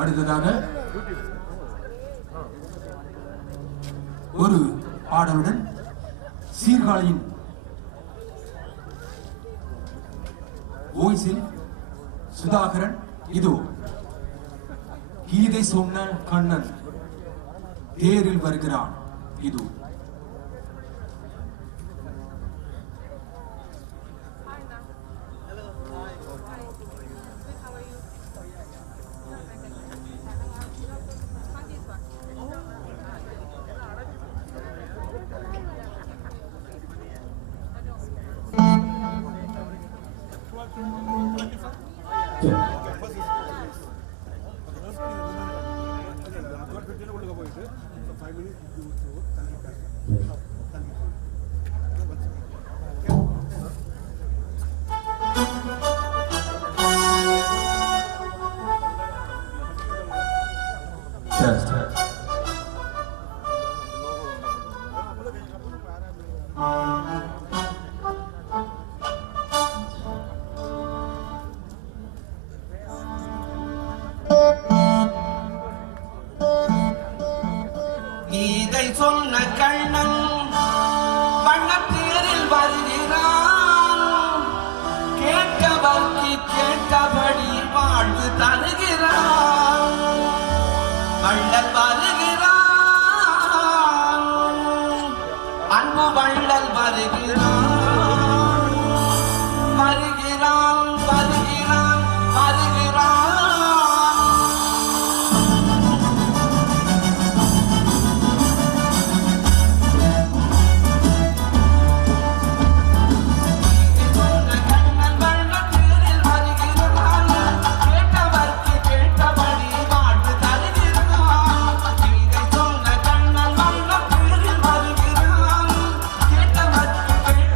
அடுத்ததாக ஒரு பாடலுடன் சீர்காழியின் வாய்ஸில் சுதாகரன் இதோ கீதை சொன்ன கண்ணன் தேரில் வருகிறான் இதோ. கீதை சொன்ன கண்ணன் வண்ணத்தேரில் வருகிறான், கேட்டவர்க்கு கேட்டபடி வாழ்வு தருகிறான். வள்ளல் வருகிறான், அன்பு வள்ளல் வருகிறான், வருகிறான் வருகிறான் வருகிறான். கேட்டவர்க்கு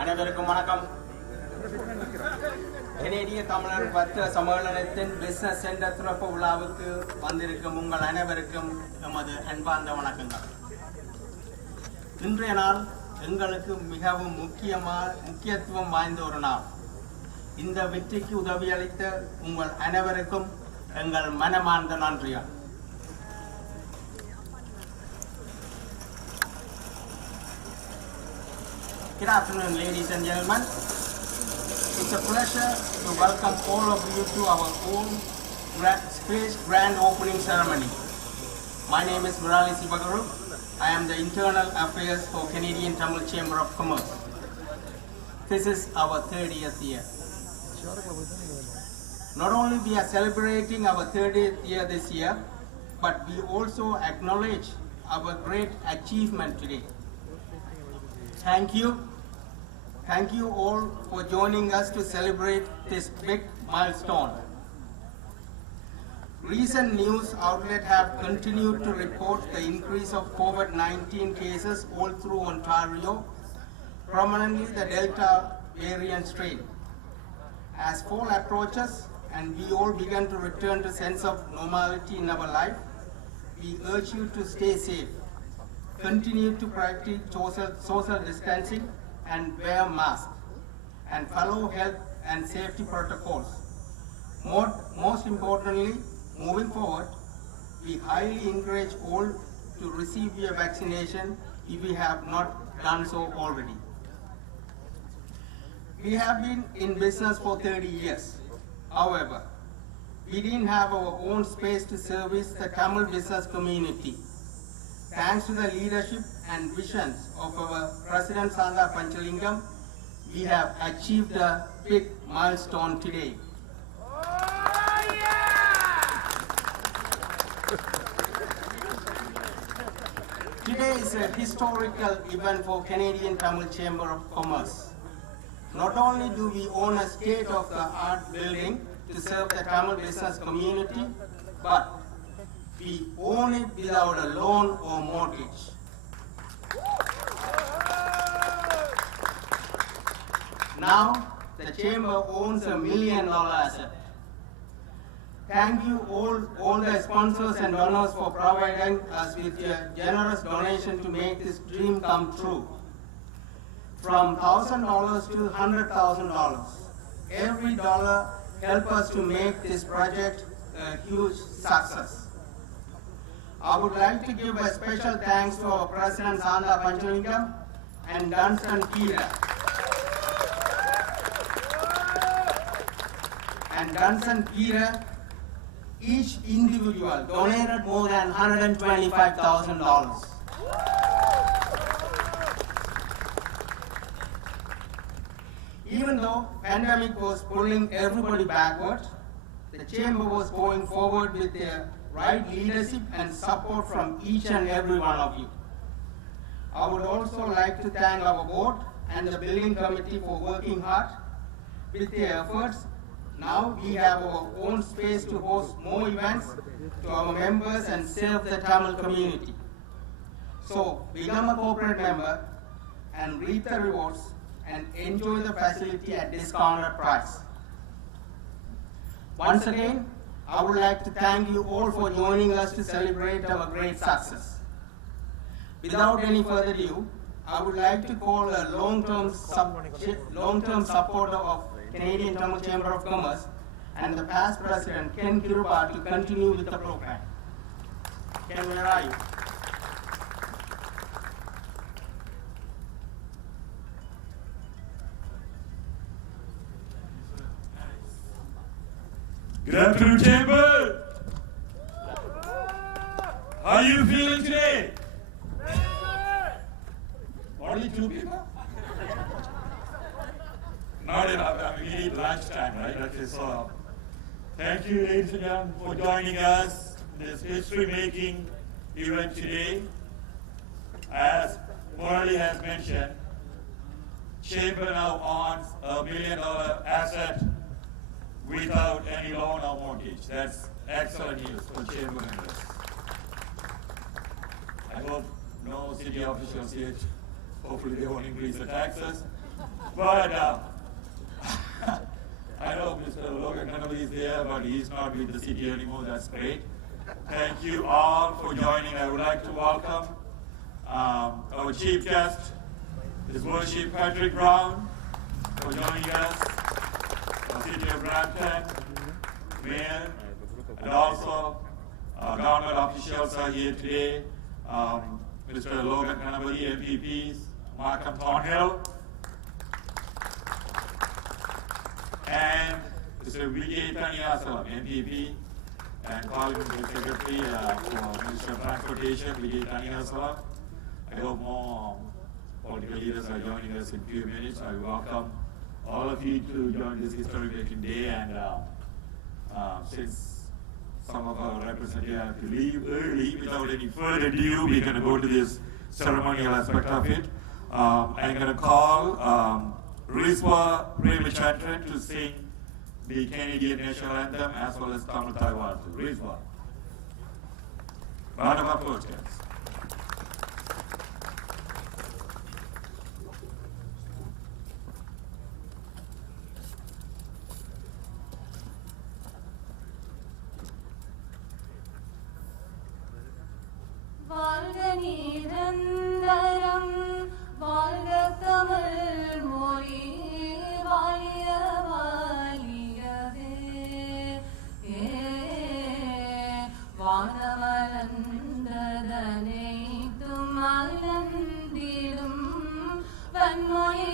அனைவருக்கும் வணக்கம். கனேடிய தமிழர் வர்த்தக சம்மேளனத்தின் பிசினஸ் சென்டர் திறப்பு விழாவுக்கு வந்திருக்கும் உங்கள் அனைவருக்கும் எமது அன்பார்ந்த வணக்கங்கள். இன்றைய நாள் எங்களுக்கு மிகவும் முக்கியத்துவம் வாய்ந்த ஒரு நாள். இந்த வெற்றிக்கு உதவியளித்த உங்கள் அனைவருக்கும் எங்கள் மனமார்ந்த நன்றிகள். Good afternoon, ladies and gentlemen. It's a pleasure to welcome all of you to our own space grand opening ceremony. My name is Murali Sivagaru. I am the Internal Affairs for Canadian Tamil Chamber of Commerce. This is our 30th year. Not only we are celebrating our 30th year this year, but we also acknowledge our great achievement today. Thank you. Thank you all for joining us to celebrate this big milestone. Recent news outlets have continued to report the increase of COVID-19 cases all through Ontario, prominently the Delta variant strain. As fall approaches and we all begin to return to a sense of normality in our life, we urge you to stay safe. Continue to practice social distancing and wear masks and follow health and safety protocols. Most importantly, moving forward, we highly encourage all to receive your vaccination if you have not done so already. We have been in business for 30 years. However, we didn't have our own space to service the Tamil business community. Thanks to the leadership and visions of our President Sandha Panchalingam, we have achieved a big milestone today. Today is a historical event for Canadian Tamil Chamber of Commerce. Not only do we own a state-of-the-art building to serve the Tamil business community, but we own it without a loan or mortgage. Now, the Chamber owns $1 million asset. Thank you all the sponsors and donors for providing us with your generous donation to make this dream come true. From $1,000 to $100,000, every dollar helps us to make this project a huge success. I would like to give a special thanks to our President Sandha Panchalingam and Dunstan Peter. Each individual donated more than $125,000. Even though pandemic was pulling everybody backward, the Chamber was going forward with their right leadership and support from each and every one of you. I would also like to thank our board and the building committee for working hard. With their efforts, now we have our own space to host more events to our members and serve the Tamil community. So, become a corporate member and reap the rewards and enjoy the facility at discounted price. Once again, I would like to thank you all for joining us to celebrate our great success. Without any further ado, I would like to call a long-term supporter of Canadian Tamil Chamber of Commerce and the past president, Ken Kiruba, to continue with the program. Ken, where are you? Good afternoon, Chamber. How are you feeling today? Only two people? Not enough. We need lunchtime, right? Okay, so thank you, ladies and gentlemen, for joining us in this history-making event today. As Murali has mentioned, Chamber now owns $1 million asset without any loan or mortgage. That's excellent news for Chamber members. I hope no city officials here Hopefully they won't increase the taxes. But I know Mr. Logan Kennedy is there, but he's not with the city anymore. That's great. Thank you all for joining. I would like to welcome our chief guest, His Worship Patrick Brown, for joining us, the City of Brampton, Mayor, and also government officials are here today. Mr. Logan Kennedy, MPPs, Markham Thornhill, and Mr. Vijay Thaniyasalam, MPP, and Parliamentary Secretary for Minister of Transportation, Vijay Thaniyasalam. I hope more political leaders are joining us in a few minutes. I welcome all of you to join this history-making day, and since some of our representatives have to leave early, without any further ado, we're going to go to this ceremonial aspect of it. I'm going to call Rizwa Ramachandran to sing the Canadian National Anthem as well as Tamil Taiwan. Rizwa. Round of applause, guys. வாழ்க நிரந்தரம் வாழ்க தமிழ் மொழி வாழிய வாழியவே வானமலர்ந்ததனைத்தும் மலர்ந்திடும் வன்மொழி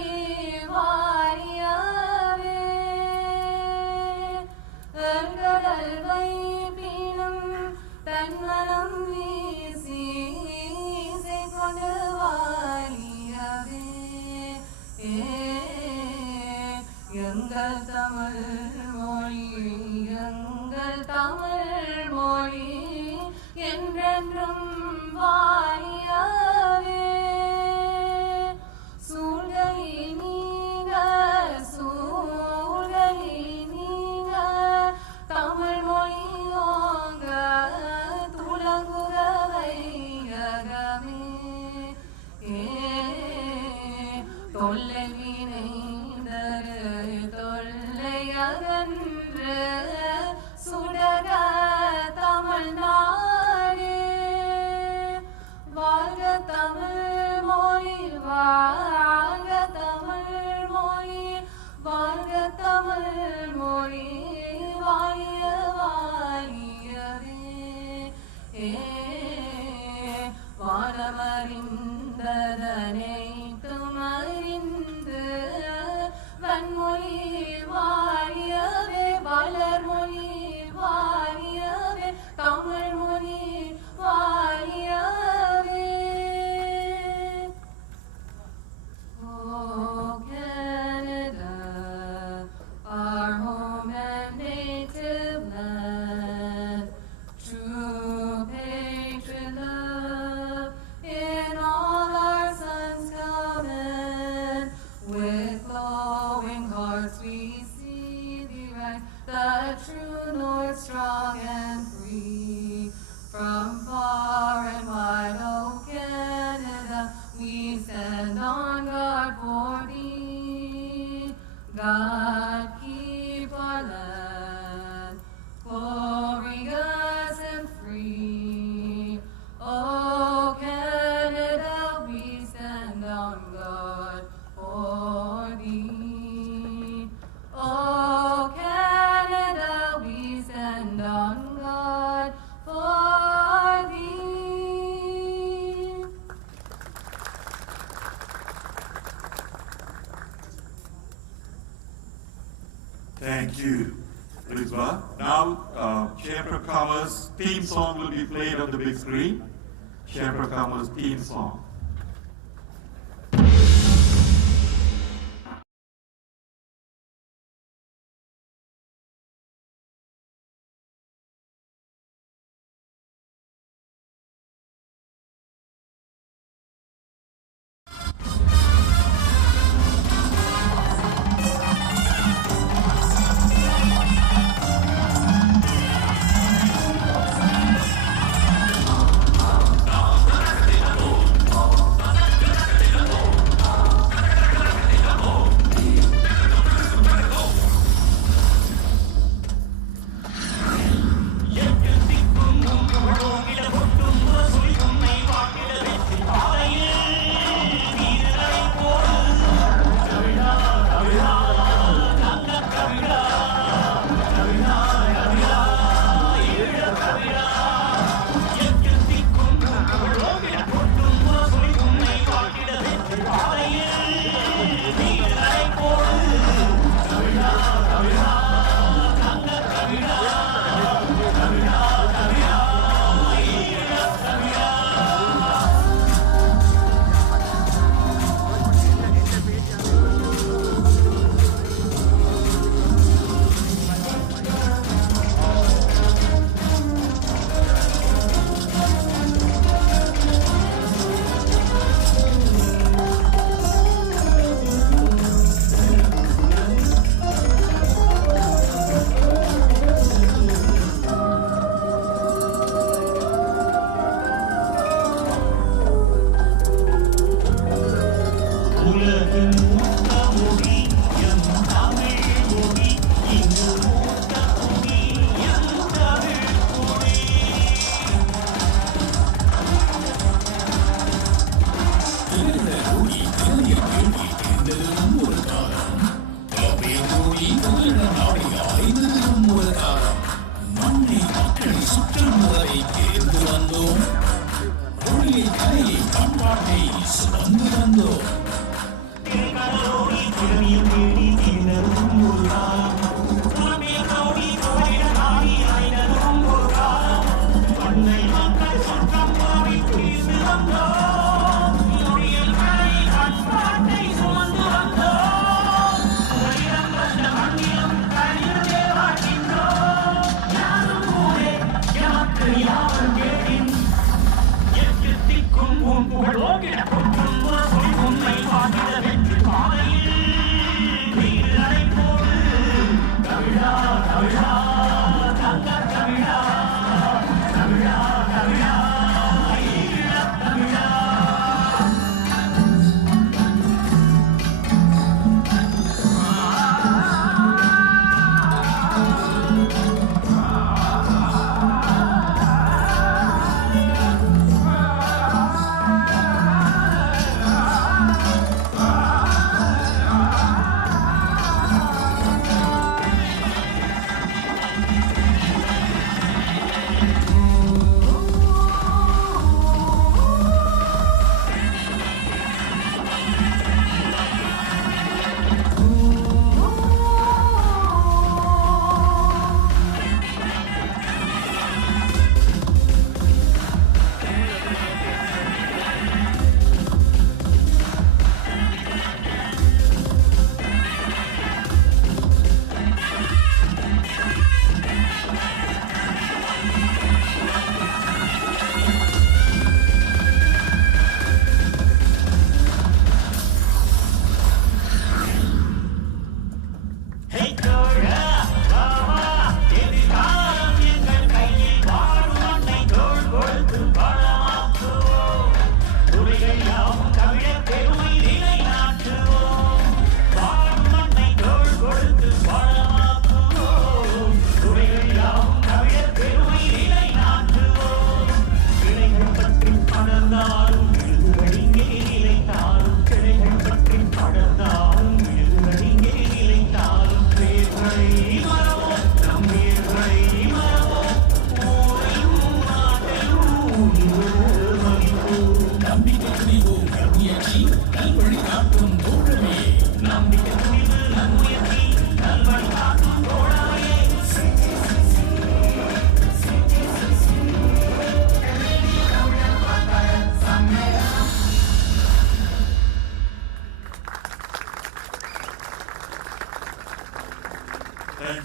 வாழியவே கடல் வைப்பினும் தன்மனம் எங்கள் தமிழ் மொழி எங்கள் தமிழ் மொழி என்றென்றும் வாழியவே சூழலி நீங்க சூழலி நீங்க தமிழ் மொழியோங்க துலங்குக வையகமே தொல்லை தொல்லை அகன்று சுடர தமிழ்நாடு வாழ்க தமிழ் மொழி வாழ்க தமிழ் மொழி வாழ்க தமிழ் மொழி வாழிய வாழியவே வானமறிந்ததனைத்தும் அறிந்து வன்மொழி வாழியவே வளர்மொழி வாழியவே தமிழ் மொழி வாழியவே Oh Canada, our home and native land, true patriot love in all our sons command. With glowing hearts we see thee rise, the true north strong and free. From far and wide, oh Canada, we stand on guard for thee. God keep our land glorious and free. Oh Canada, we stand on guard for thee. Oh Canada, we stand on guard for thee. Thank you, Rizwa. Now, Chamber of Commerce theme song will be played on the big screen. Chamber of Commerce theme song. Oh Thank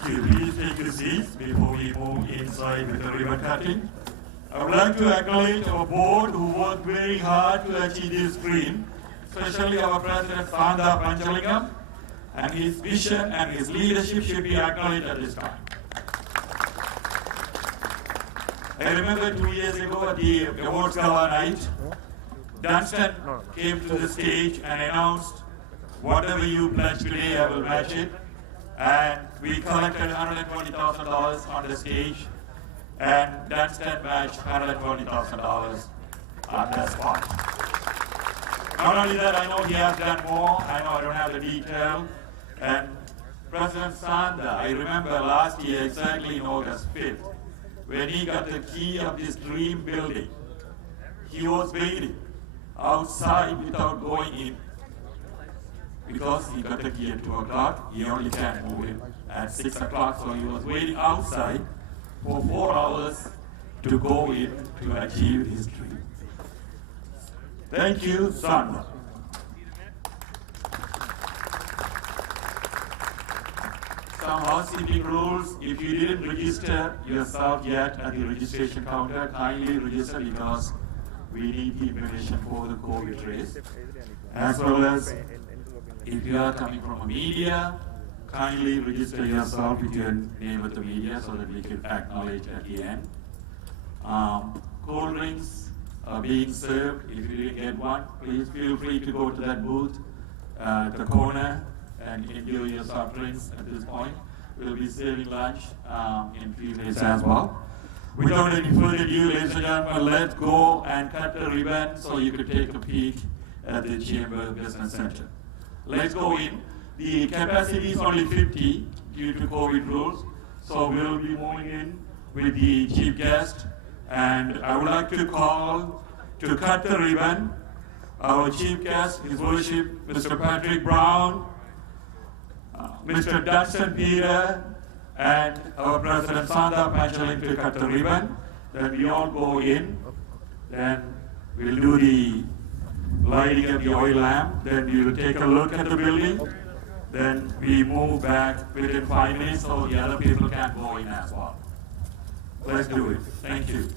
you. Please take your seats before we move inside with the ribbon cutting. I would like to acknowledge our board who worked very hard to achieve this dream, especially our President Sanda Panchalingam, and his vision and his leadership should be acknowledged at this time. I remember 2 years ago at the awards gala night, Dunstan came to the stage and announced, whatever you pledge today, I will match it. And we collected $120,000 on the stage, and Dunstan matched $120,000 on the spot. Not only that, I know he has done more. I know I don't have the detail. And President Sanda, I remember last year, exactly on August 5th, when he got the key of this dream building, he was waiting outside without going in. Because he got a key at 2 o'clock, he only can move in at 6 o'clock, so he was waiting outside for 4 hours to go in to achieve his dream. Thank you, son. Some housekeeping rules. If you didn't register yourself yet at the registration counter, kindly register because we need the information for the COVID race. As well as if you are coming from a media, kindly register yourself with your name with the media so that we can acknowledge at the end. Cold drinks are being served. If you didn't get one, please feel free to go to that booth at the corner and enjoy your soft drinks at this point. We'll be serving lunch in 3 minutes as well. Without any further ado, ladies and gentlemen, let's go and cut the ribbon so you can take a peek at the Chamber Business Center. Let's go in. The capacity is only 50 due to COVID rules, so we'll be moving in with the chief guest. And I would like to call to cut the ribbon our chief guest, His Worship Mr. Patrick Brown, Mr. Dustin Peter, and our President Sanda Pachaling to cut the ribbon. Then we all go in. Then we'll do the lighting of the oil lamp. Then we will take a look at the building. Then we move back within 5 minutes so the other people can go in as well. Let's do it. Thank you.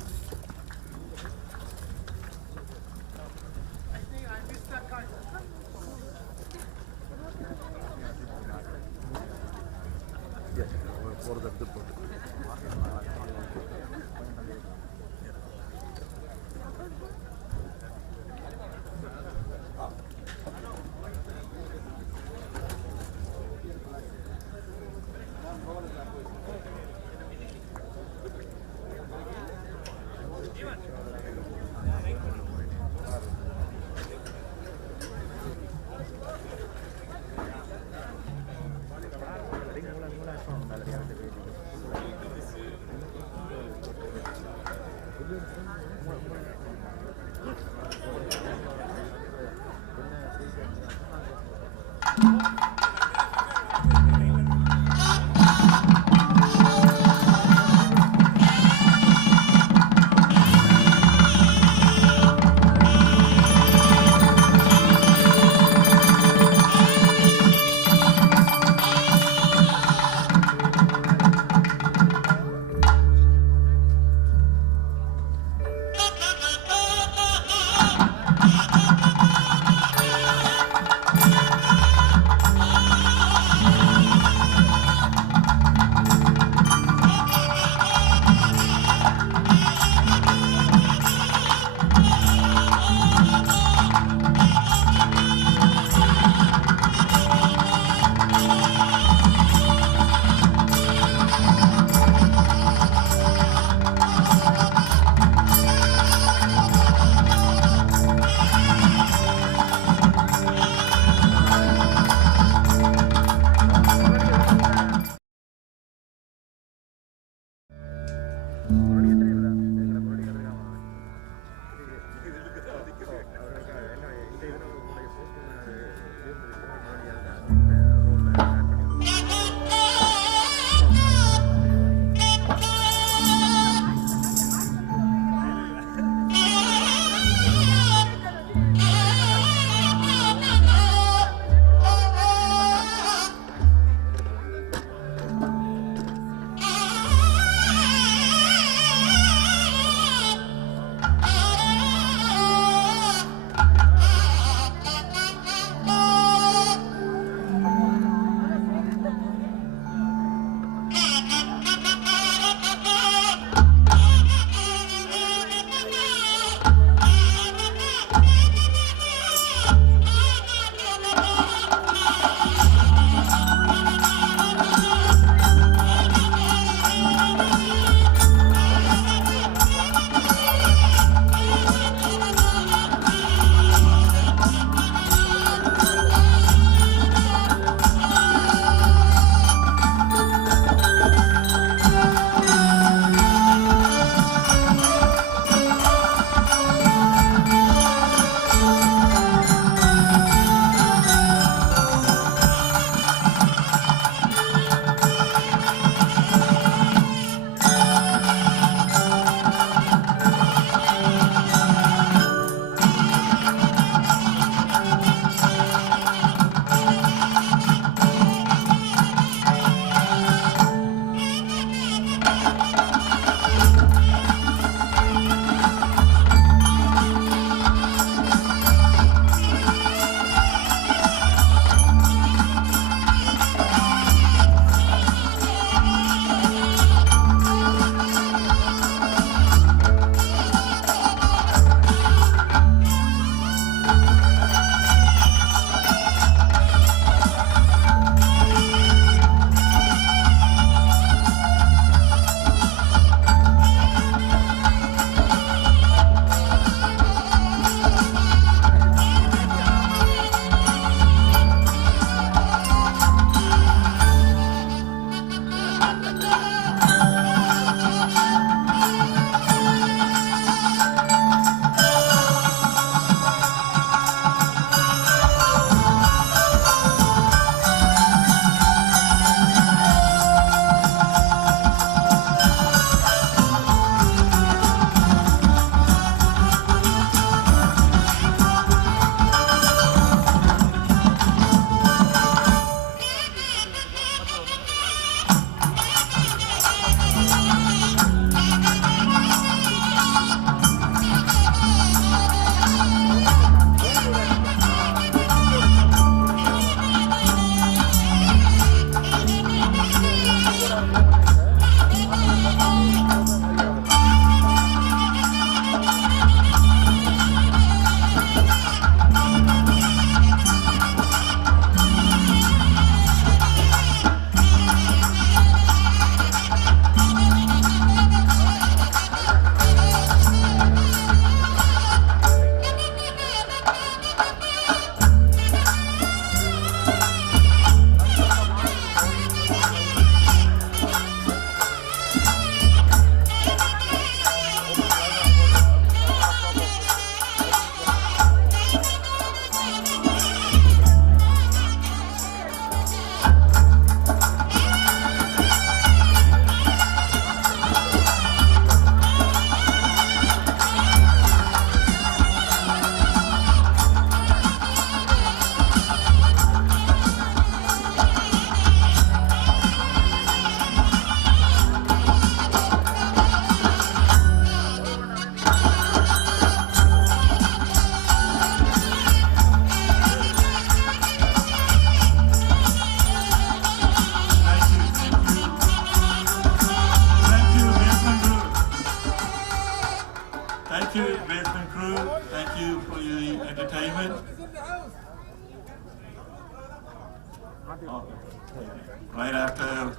Right after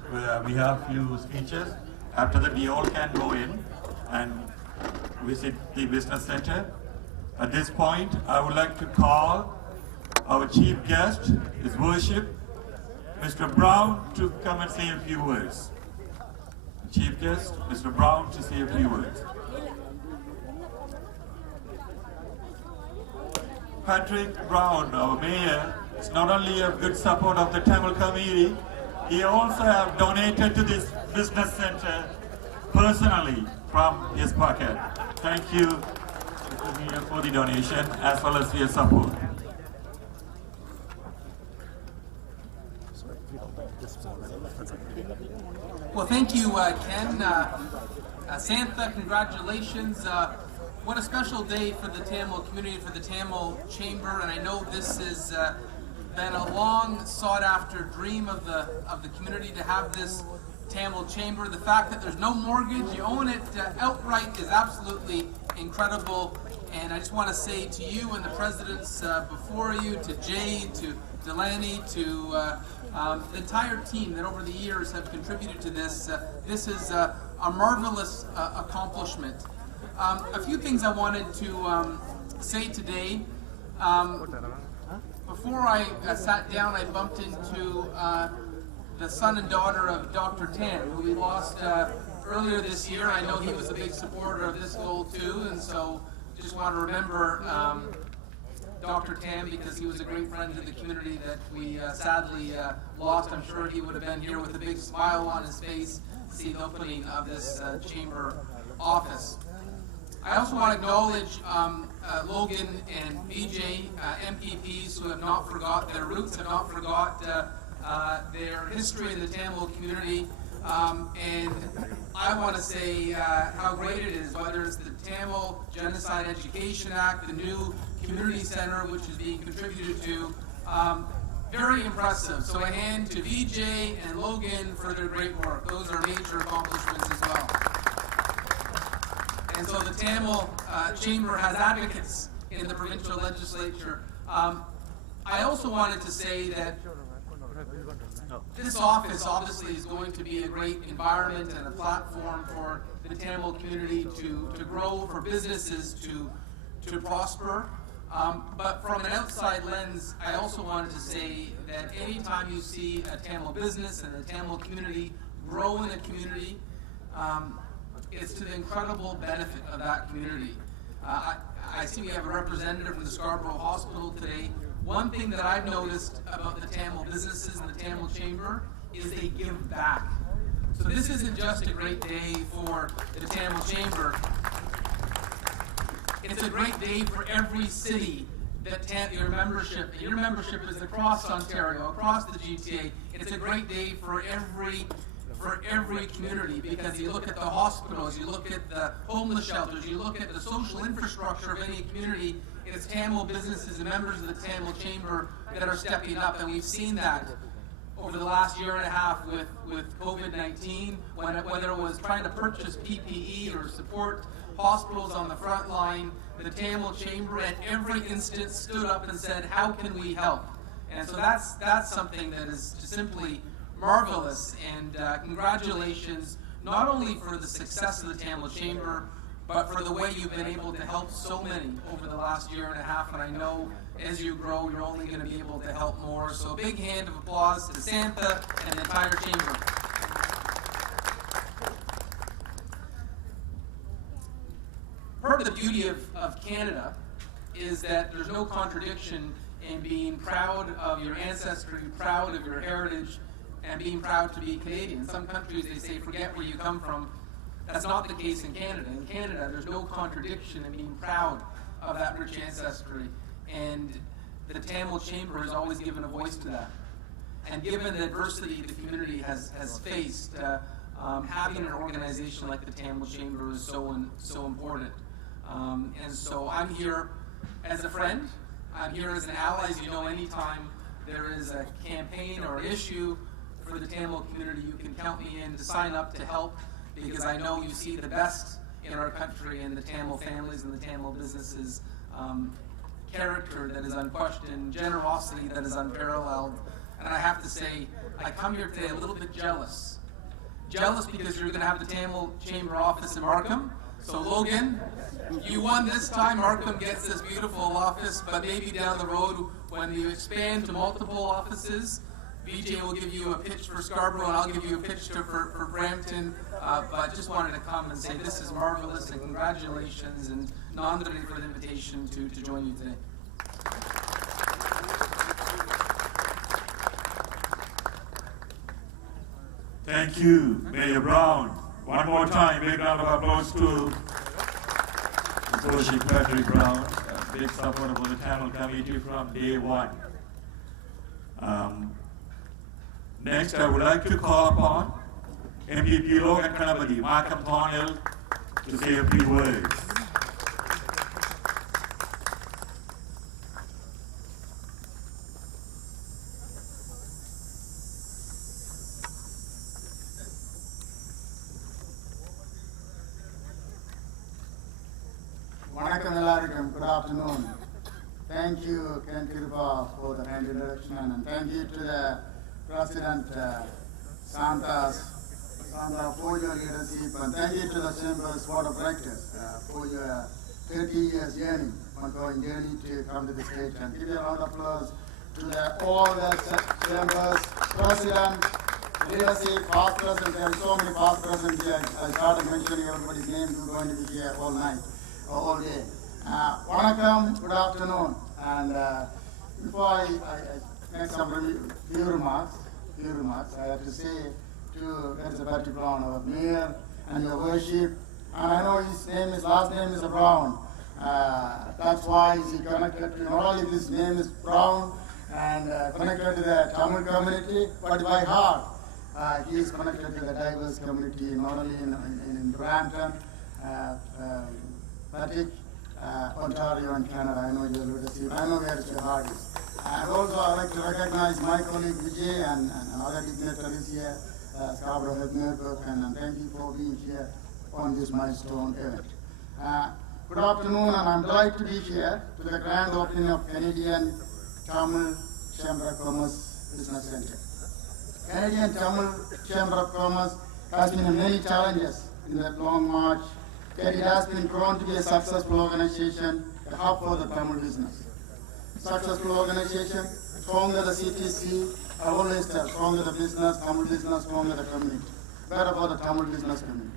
we have few speeches. After that, we all can go in and visit the business center. At this point, I would like to call our chief guest, His Worship, Mr. Brown, to come and say a few words. Chief guest, Mr. Brown, to say a few words. Patrick Brown, our mayor, is not only a good support of the Tamil community, he also have donated to this business center personally from his pocket. Thank you, Mr. Mayor, for the donation as well as your support. Well, thank you, Ken. Santha, congratulations. What a special day for the Tamil community, for the Tamil Chamber, and I know this has been a long sought-after dream of the community to have this Tamil Chamber. The fact that there's no mortgage, you own it outright, is absolutely incredible. And I just want to say to you and the presidents before you, to Jay, to Delaney, to the entire team that over the years have contributed to this. This is a marvelous accomplishment. A few things I wanted to say today. Before I sat down, I bumped into the son and daughter of Dr. Tan, who we lost earlier this year. I know he was a big supporter of this goal too, and so just want to remember Dr. Tam, because he was a great friend to the community that we sadly lost. I'm sure he would have been here with a big smile on his face to see the opening of this chamber office. I also want to acknowledge Logan and BJ, MPPs who have not forgot their roots, have not forgot their history in the Tamil community. And I want to say how great it is, whether it's the Tamil Genocide Education Act, the new community center, which is being contributed to. Very impressive. So a hand to VJ and Logan for their great work. Those are major accomplishments as well. And so the Tamil Chamber has advocates in the provincial legislature. I also wanted to say that this office obviously is going to be a great environment and a platform for the Tamil community to grow, for businesses to prosper. But from an outside lens, I also wanted to say that anytime you see a Tamil business and the Tamil community grow in a community, it's to the incredible benefit of that community. I see we have a representative from the Scarborough Hospital today. One thing that I've noticed about the Tamil businesses and the Tamil Chamber is they give back. So this isn't just a great day for the Tamil Chamber. It's a great day for every city that your membership is across Ontario, across the GTA. It's a great day for every community, because you look at the hospitals, you look at the homeless shelters, you look at the social infrastructure of any community. It's Tamil businesses and members of the Tamil Chamber that are stepping up, and we've seen that over the last year and a half with COVID-19, whether it was trying to purchase PPE or support hospitals on the front line. The Tamil Chamber at every instance stood up and said, how can we help? And so that's something that is just simply marvelous, and congratulations not only for the success of the Tamil Chamber, but for the way you've been able to help so many over the last year and a half. And I know as you grow, you're only going to be able to help more. So a big hand of applause to Santa and the entire chamber. Part of the beauty of Canada is that there's no contradiction in being proud of your ancestry, proud of your heritage, and being proud to be Canadian. In some countries they say, forget where you come from. That's not the case in Canada. In Canada, there's no contradiction in being proud of that rich ancestry. And the Tamil Chamber has always given a voice to that. And given the adversity the community has faced, having an organization like the Tamil Chamber is so important. And so I'm here as a friend. I'm here as an ally. As you know, anytime there is a campaign or issue for the Tamil community, you can count me in to sign up to help, because I know you see the best in our country in the Tamil families and the Tamil businesses, character that is unquestioned, generosity that is unparalleled. and I have to say, I come here today a little bit jealous. Jealous because you're going to have the Tamil Chamber office in Markham. So Logan, you won this time. Markham gets this beautiful office, but maybe down the road when you expand to multiple offices, VJ will give you a pitch for Scarborough and I'll give you a pitch for Brampton. But just wanted to come and say this is marvelous and congratulations, and Nandri for the invitation to join you today. Thank you, Mayor Brown. One more time, big round of applause to Associate Patrick Brown, a big supporter for the Tamil committee from day one. Next, I would like to call upon MPP Logan Kanabadi, Markham Thornhill, to say a few words. Good afternoon. Thank you, Ken Kirpa, for the kind introduction, and thank you to the President Santa for your leadership, and thank you to the Chamber's Board of Directors for your 30 years journey, ongoing journey to come to the stage. And give a round of applause to all the Chambers, President, leadership, past president. There are so many past presidents here. I started mentioning everybody's name who's going to be here all night, all day. Vanakkam, good afternoon. And before I make some few remarks, I have to say to Mr. Patrick Brown, our mayor, and your worship. And I know his last name is Brown. That's why he's connected to, not only his name is Brown and connected to the Tamil community, but by heart, he is connected to the diverse community, not only in Brampton, Patrick, Ontario and Canada. I know your leadership. I know where your heart is. And also I'd like to recognize my colleague Vijay and other dignitaries here, Scarborough Health Network, and thank you for being here on this milestone event. Good afternoon, and I'm delighted to be here to the grand opening of Canadian Tamil Chamber of Commerce Business Center. Canadian Tamil Chamber of Commerce has been in many challenges in that long march. Yet it has been grown to be a successful organization, a hub for the Tamil business. Successful organization, stronger the CTC, I always tell, stronger the business, stronger the community. Better for the Tamil business community.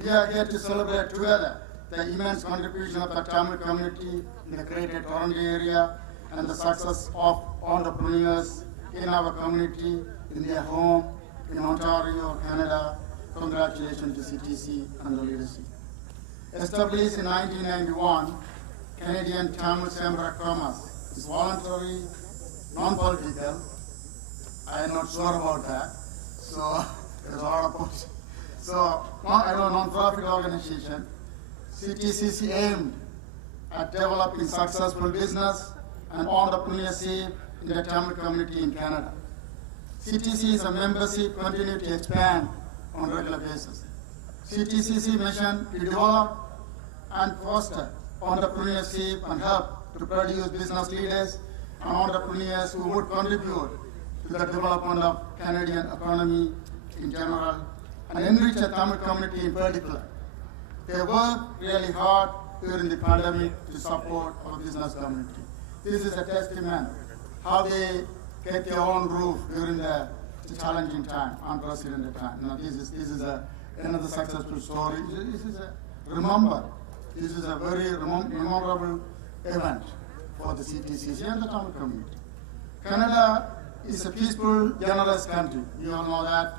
We are here to celebrate together the immense contribution of the Tamil community in the greater Toronto area and the success of entrepreneurs in our community, in their home, in Ontario, Canada. Congratulations to CTC and the leadership. Established in 1991, Canadian Tamil Chamber of Commerce is voluntary, non-political. I am not sure about that. So there's a lot of questions. So non-profit organization. CTCC aimed at developing successful business and entrepreneurship in the Tamil community in Canada. CTC's membership continue to expand on a regular basis. CTCC mission to develop and foster entrepreneurship and help to produce business leaders and entrepreneurs who would contribute to the development of Canadian economy in general and enrich the Tamil community in particular. They worked really hard during the pandemic to support our business community. This is a testament how they get their own roof during the challenging time, unprecedented time. Now, this is another successful story. This is a very memorable event for the CTCC and the Tamil community. Canada is a peaceful, generous country. We all know that.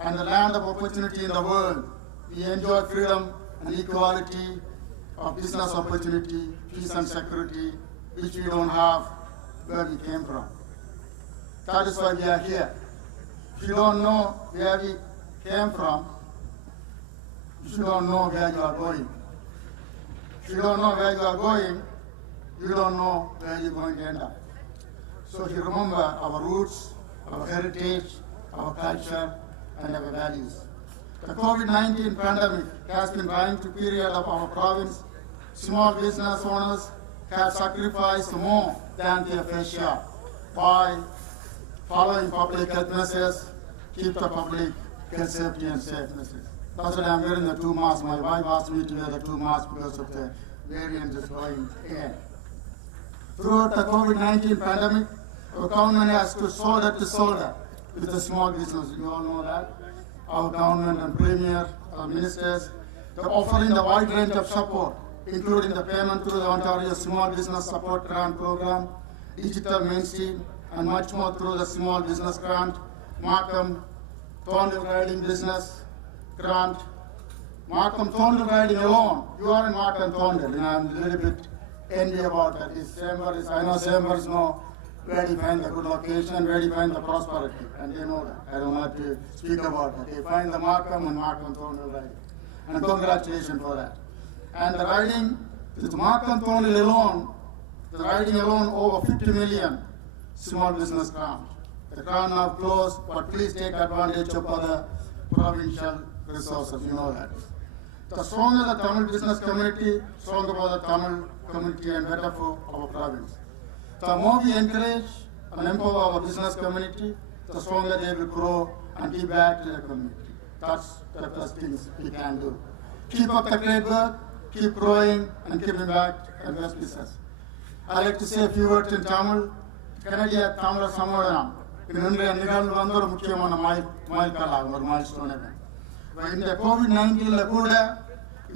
And the land of opportunity in the world. We enjoy freedom and equality of business opportunity, peace and security, which we don't have where we came from. That is why we are here. If you don't know where we came from, you don't know where you are going. If you don't know where you are going, you don't know where you're going to end up. So if you remember our roots, our heritage, our culture, and our values. The COVID-19 pandemic has been trying to period of our province. Small business owners have sacrificed more than their fair share by following public health measures, keep the public health safety and safe measures. That's why I'm wearing the 2 masks. My wife asked me to wear the 2 masks because of the variant is going in. Throughout the COVID-19 pandemic, our government has stood shoulder to shoulder with the small business. You all know that. Our government and premier, our ministers, they're offering the wide range of support, including the payment through the Ontario Small Business Support Grant Program, digital mainstream, and much more through the Small Business Grant, Markham, Thornhill Riding Business Grant. Markham Thornhill Riding alone, you are in Markham Thornhill, and I'm a little bit envy about that. I know Chambers know where to find the good location, where to find the prosperity, and they know that. I don't have to speak about it. They find the Markham and Markham Thornhill Riding. And congratulations for that. And the riding, with Markham Thornhill alone, the riding alone over 50 million small business grant. The grant now closed, but please take advantage of other provincial resources, you know that. The stronger the Tamil business community, stronger for the Tamil community and better for our province. The more we encourage and empower our business community, the stronger they will grow and give back to the community. That's the best things we can do. Keep up the great work, keep growing and giving back and best business. I'd like to say a few words in Tamil. Canadian Tamil Samaranam. இன்றைய நிகழ்வு வந்து ஒரு முக்கியமான மைல்கல்லாகும், ஒரு milestone இந்த COVID-19 கூட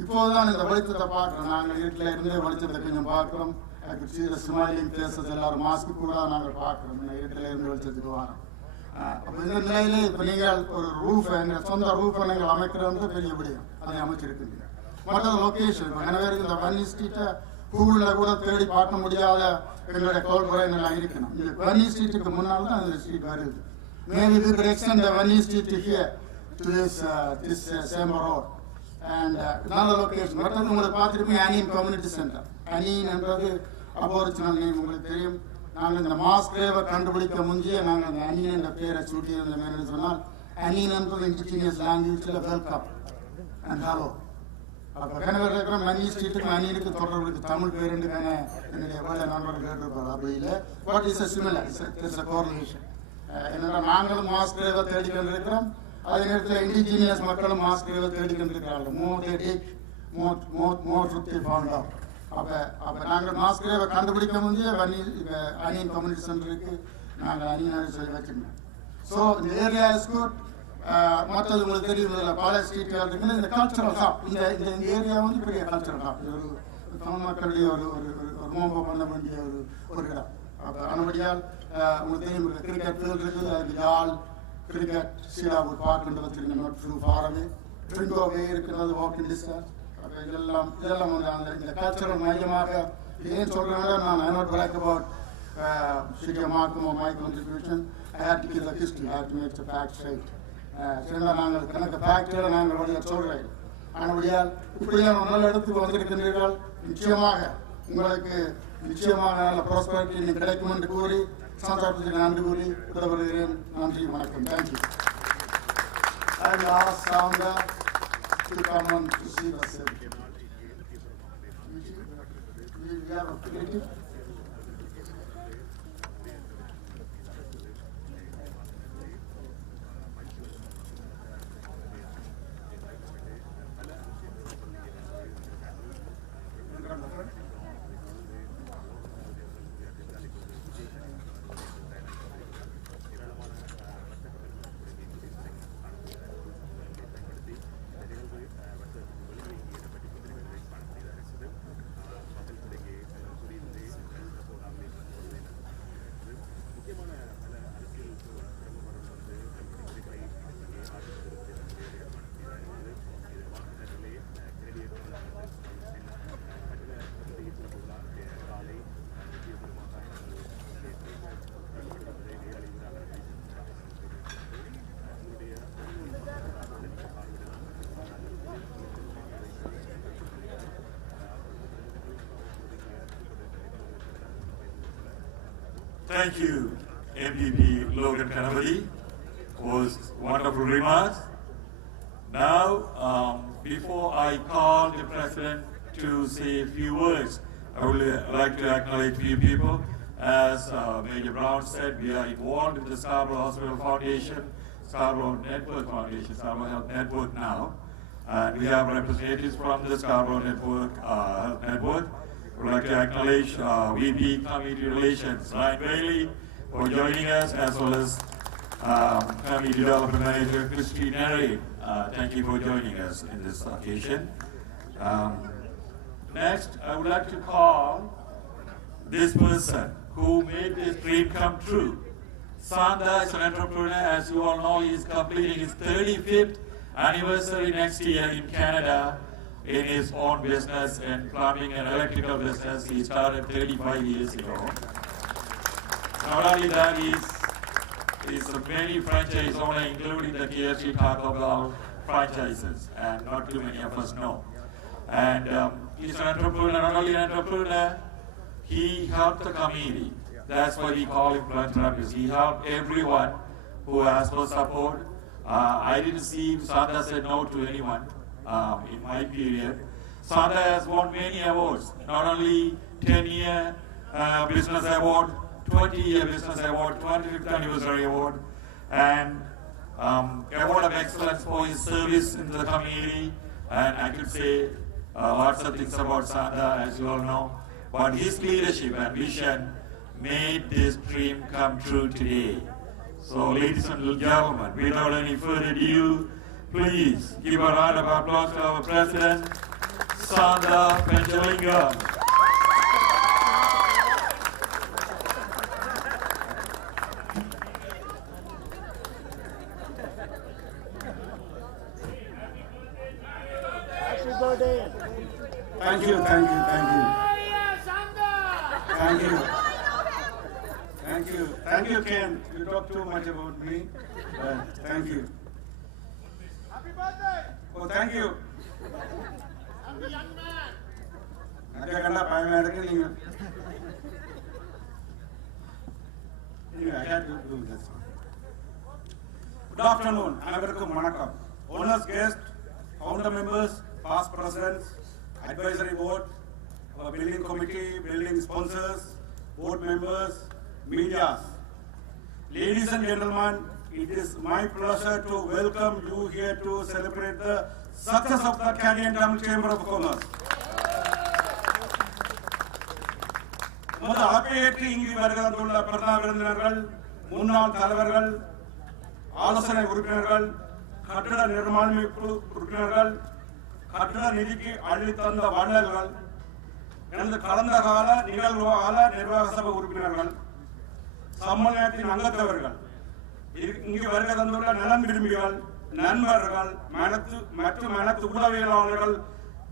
இப்போதுதான் இந்த வெளிச்சத்தை பார்க்குறோம். நாங்கள் வீட்டில் இருந்தே வெளிச்சத்தை கொஞ்சம் பார்க்குறோம். ஸ்மைலிங் ஃபேஸஸ் எல்லாரும் மாஸ்க் கூட நாங்கள் பார்க்குறோம். இந்த வீட்டில் இருந்து வெளிச்சத்துக்கு வரோம். அப்போ இந்த நிலையிலே இப்போ நீங்கள் ஒரு ரூஃபை எங்கள் சொந்த ரூஃபை நீங்கள் அமைக்கிறது பெரிய விடயம். அதை அமைச்சிருக்கீங்க. மற்ற லொக்கேஷன் இப்போ நிறைய பேருக்கு இந்த வன்னி ஸ்ட்ரீட்டை கூகுளில் கூட தேடி பார்க்க முடியாத எங்களுடைய கோல்புறைங்கள்லாம் இருக்கணும். இந்த வன்னி ஸ்ட்ரீட்டுக்கு முன்னால் தான் அந்த ஸ்ட்ரீட் வருது. Maybe we could extend the Vanney Street to here, to this same road. And another location. மற்றது உங்களுக்கு பார்த்துருப்பீங்க அனியன் கம்யூனிட்டி சென்டர். அனியன் என்றது அபோரிஜினல் நேம் உங்களுக்கு தெரியும். நாங்கள் இந்த மாஸ் கிரேவை கண்டுபிடிக்க முந்தைய நாங்கள் அந்த அனியன் என்ற பேரை சூட்டியிருந்தோம். என்னன்னு சொன்னால் அனியன் என்றது இண்டிஜினியஸ் லாங்குவேஜில் வெல்கம் அண்ட் ஹலோ. அப்போ கணவர் இருக்கிற மணி ஸ்ட்ரீட்டுக்கு அனியனுக்கு தொடர்புக்கு தமிழ் பேருன்னு என்னுடைய வேலை நண்பர்கள் கேட்டிருப்பார். அப்படி இல்லை. What is a similar it's a correlation. என்னென்னா நாங்களும் மாஸ் கிரேவை தேடிக்கொண்டு இருக்கிறோம். அதே நேரத்தில் இண்டிஜினியஸ் மக்களும் மாஸ் கிரேவை தேடிக்கொண்டு இருக்கிறார்கள். மோர் ட்ரூத் தே ஃபவுண்ட் அவுட். அப்போ நாங்கள் மாஸ் கிரேவை கண்டுபிடிக்க முடிஞ்சு அனியன் கம்யூனிட்டி சென்டருக்கு நாங்கள் அனியன் சொல்லி வச்சுருந்தோம். ஸோ இந்த ஏரியா இஸ் குட். மற்றது உங்களுக்கு தெரியும், இதில் பாலா ஸ்ட்ரீட் இருக்குன்னு இந்த கல்ச்சரல் ஹாப். இந்த ஏரியா வந்து பெரிய கல்ச்சரல் ஹாப். இது ஒரு தமிழ் மக்களுடைய ஒரு மோம்போ பண்ண வேண்டிய ஒரு இடம். அப்போ அனுபடியால் உங்களுக்கு தெரியும், கிரிக்கெட் ஃபீல்டு இருக்குது. அதுக்கு யாழ் கிரிக்கெட் சீடாவூர் பார்க்குன்னு வச்சுருங்க. நாட் ஃப்ரூ ஃபாரவே ட்ரிங்கோவே இருக்கிறது வாக்கிங் டிஸ்டன்ஸ். அப்போ இதெல்லாம் வந்து அந்த இந்த கல்ச்சரல் மையமாக ஏன் சொல்கிறேன்னா, நான் I not block about City of Markham or my contribution. I had to give the history. I had to make the facts straight. நாங்கள் கணக்கு ஃபேக்டரியில் நாங்கள் வழியாக சொல்கிறேன். ஆனபடியால் இப்படியான நல்ல இடத்துக்கு வந்திருக்கின்றீர்கள். நிச்சயமாக உங்களுக்கு நிச்சயமாக நல்ல ப்ராஸ்பரிட்டி கிடைக்கும் என்று கூறி சந்தர்ப்பத்துக்கு நன்றி கூறி விடைபெறுகிறேன். நன்றி, வணக்கம். Thank you. I will ask Sounda to come on to see the ceremony. We have a creative. Thank you, MPP Logan Kanavadi, for those wonderful remarks. Now, before I call the President to say a few words, I would like to acknowledge a few people. As Major Brown said, we are involved in the Scarborough Hospital Foundation, Scarborough Network Foundation, Scarborough Health Network now. And we have representatives from the Scarborough Network, Health Network. We'd like to acknowledge VP Community Relations, Ryan Bailey, for joining us, as well as Community Development Manager Christine Neri. Thank you for joining us in this occasion. Next, I would like to call this person who made this dream come true. Sanda is an entrepreneur. As you all know, he is completing his 35th anniversary next year in Canada in his own business in plumbing and electrical business. He started 35 years ago. Not only that, he's a many franchise owner, including the KFC Taco Bell franchises, and not too many of us know. And he's an entrepreneur, not only an entrepreneur, he helped the community. That's why we call him philanthropist. He helped everyone who asked for support. I didn't see Sanda said no to anyone in my period. Sanda has won many awards, not only 10-year business award, 20-year business award, 25th anniversary award, and award of excellence for his service in the community. And I could say lots of things about Sanda, as you all know. But his leadership and vision made this dream come true today. So, ladies and gentlemen, without any further ado, please give a round of applause to our President, Sanda Penchalingam. Thank you, thank you, thank you. Thank you. Thank you. Thank you, Ken. You talk too much about me. Thank you. Happy birthday! Oh, thank you. I'm a young man. Anyway, I had to do this. Good afternoon. Anavarakum Manakam. Owners, guests, founder members, past presidents, advisory board, our building committee, building sponsors, board members, media. Ladies and gentlemen, it is my pleasure to welcome you here to celebrate the success of the Canadian Tamil Chamber of Commerce. ஆப்பேற்றி இங்கு வருகின்ற பிரதம விருந்தினர்கள், முன்னாள் தலைவர்கள், ஆலோசனை உறுப்பினர்கள், கட்டட நிர்மாண உறுப்பினர்கள், கட்டட நிதிக்கு அளித்தந்த வள்ளல்கள், எனது கடந்த கால நிகழ்கால நிர்வாக சபை உறுப்பினர்கள், சம்மேளனத்தின் அங்கத்தவர்கள், இங்கு வருகை தந்துள்ள நலன் விரும்பிகள், நண்பர்கள், மற்றும் அனைத்து உளவியலாளர்கள்,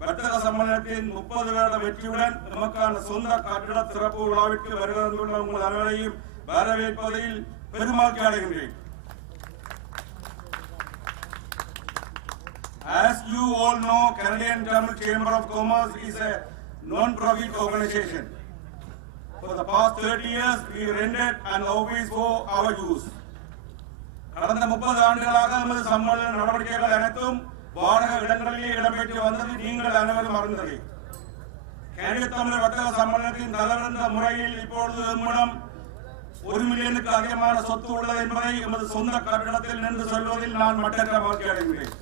வர்த்தக சம்மேளனத்தின் 30 வருட வெற்றியுடன் நமக்கான சொந்த கட்டிட சிறப்பு விழாவிற்கு வருகை தந்துள்ள உங்கள் அனைவரையும் வரவேற்பதில் பெருமகிழ்ச்சி அடைகின்றேன். As you all know, Canadian Tamil Chamber of Commerce is a non-profit organization. For the past 30 years, we rented and always for our use. கடந்த 30 ஆண்டுகளாக நமது சம்மேளன நடவடிக்கைகள் அனைத்தும் வாடகை இடங்களிலே இடம்பெற்று வந்தது நீங்கள் அனைவரும் அறிந்ததே. கனடிய தமிழர் வர்த்தக சம்மேளனத்தின் தலைவர் என்ற முறையில் இப்பொழுது நம்மிடம் 1 மில்லியனுக்கு அதிகமான சொத்து உள்ளது என்பதை எமது சொந்த கட்டிடத்தில் நின்று சொல்வதில் நான் மட்டற்ற மகிழ்ச்சி அடைகிறேன்.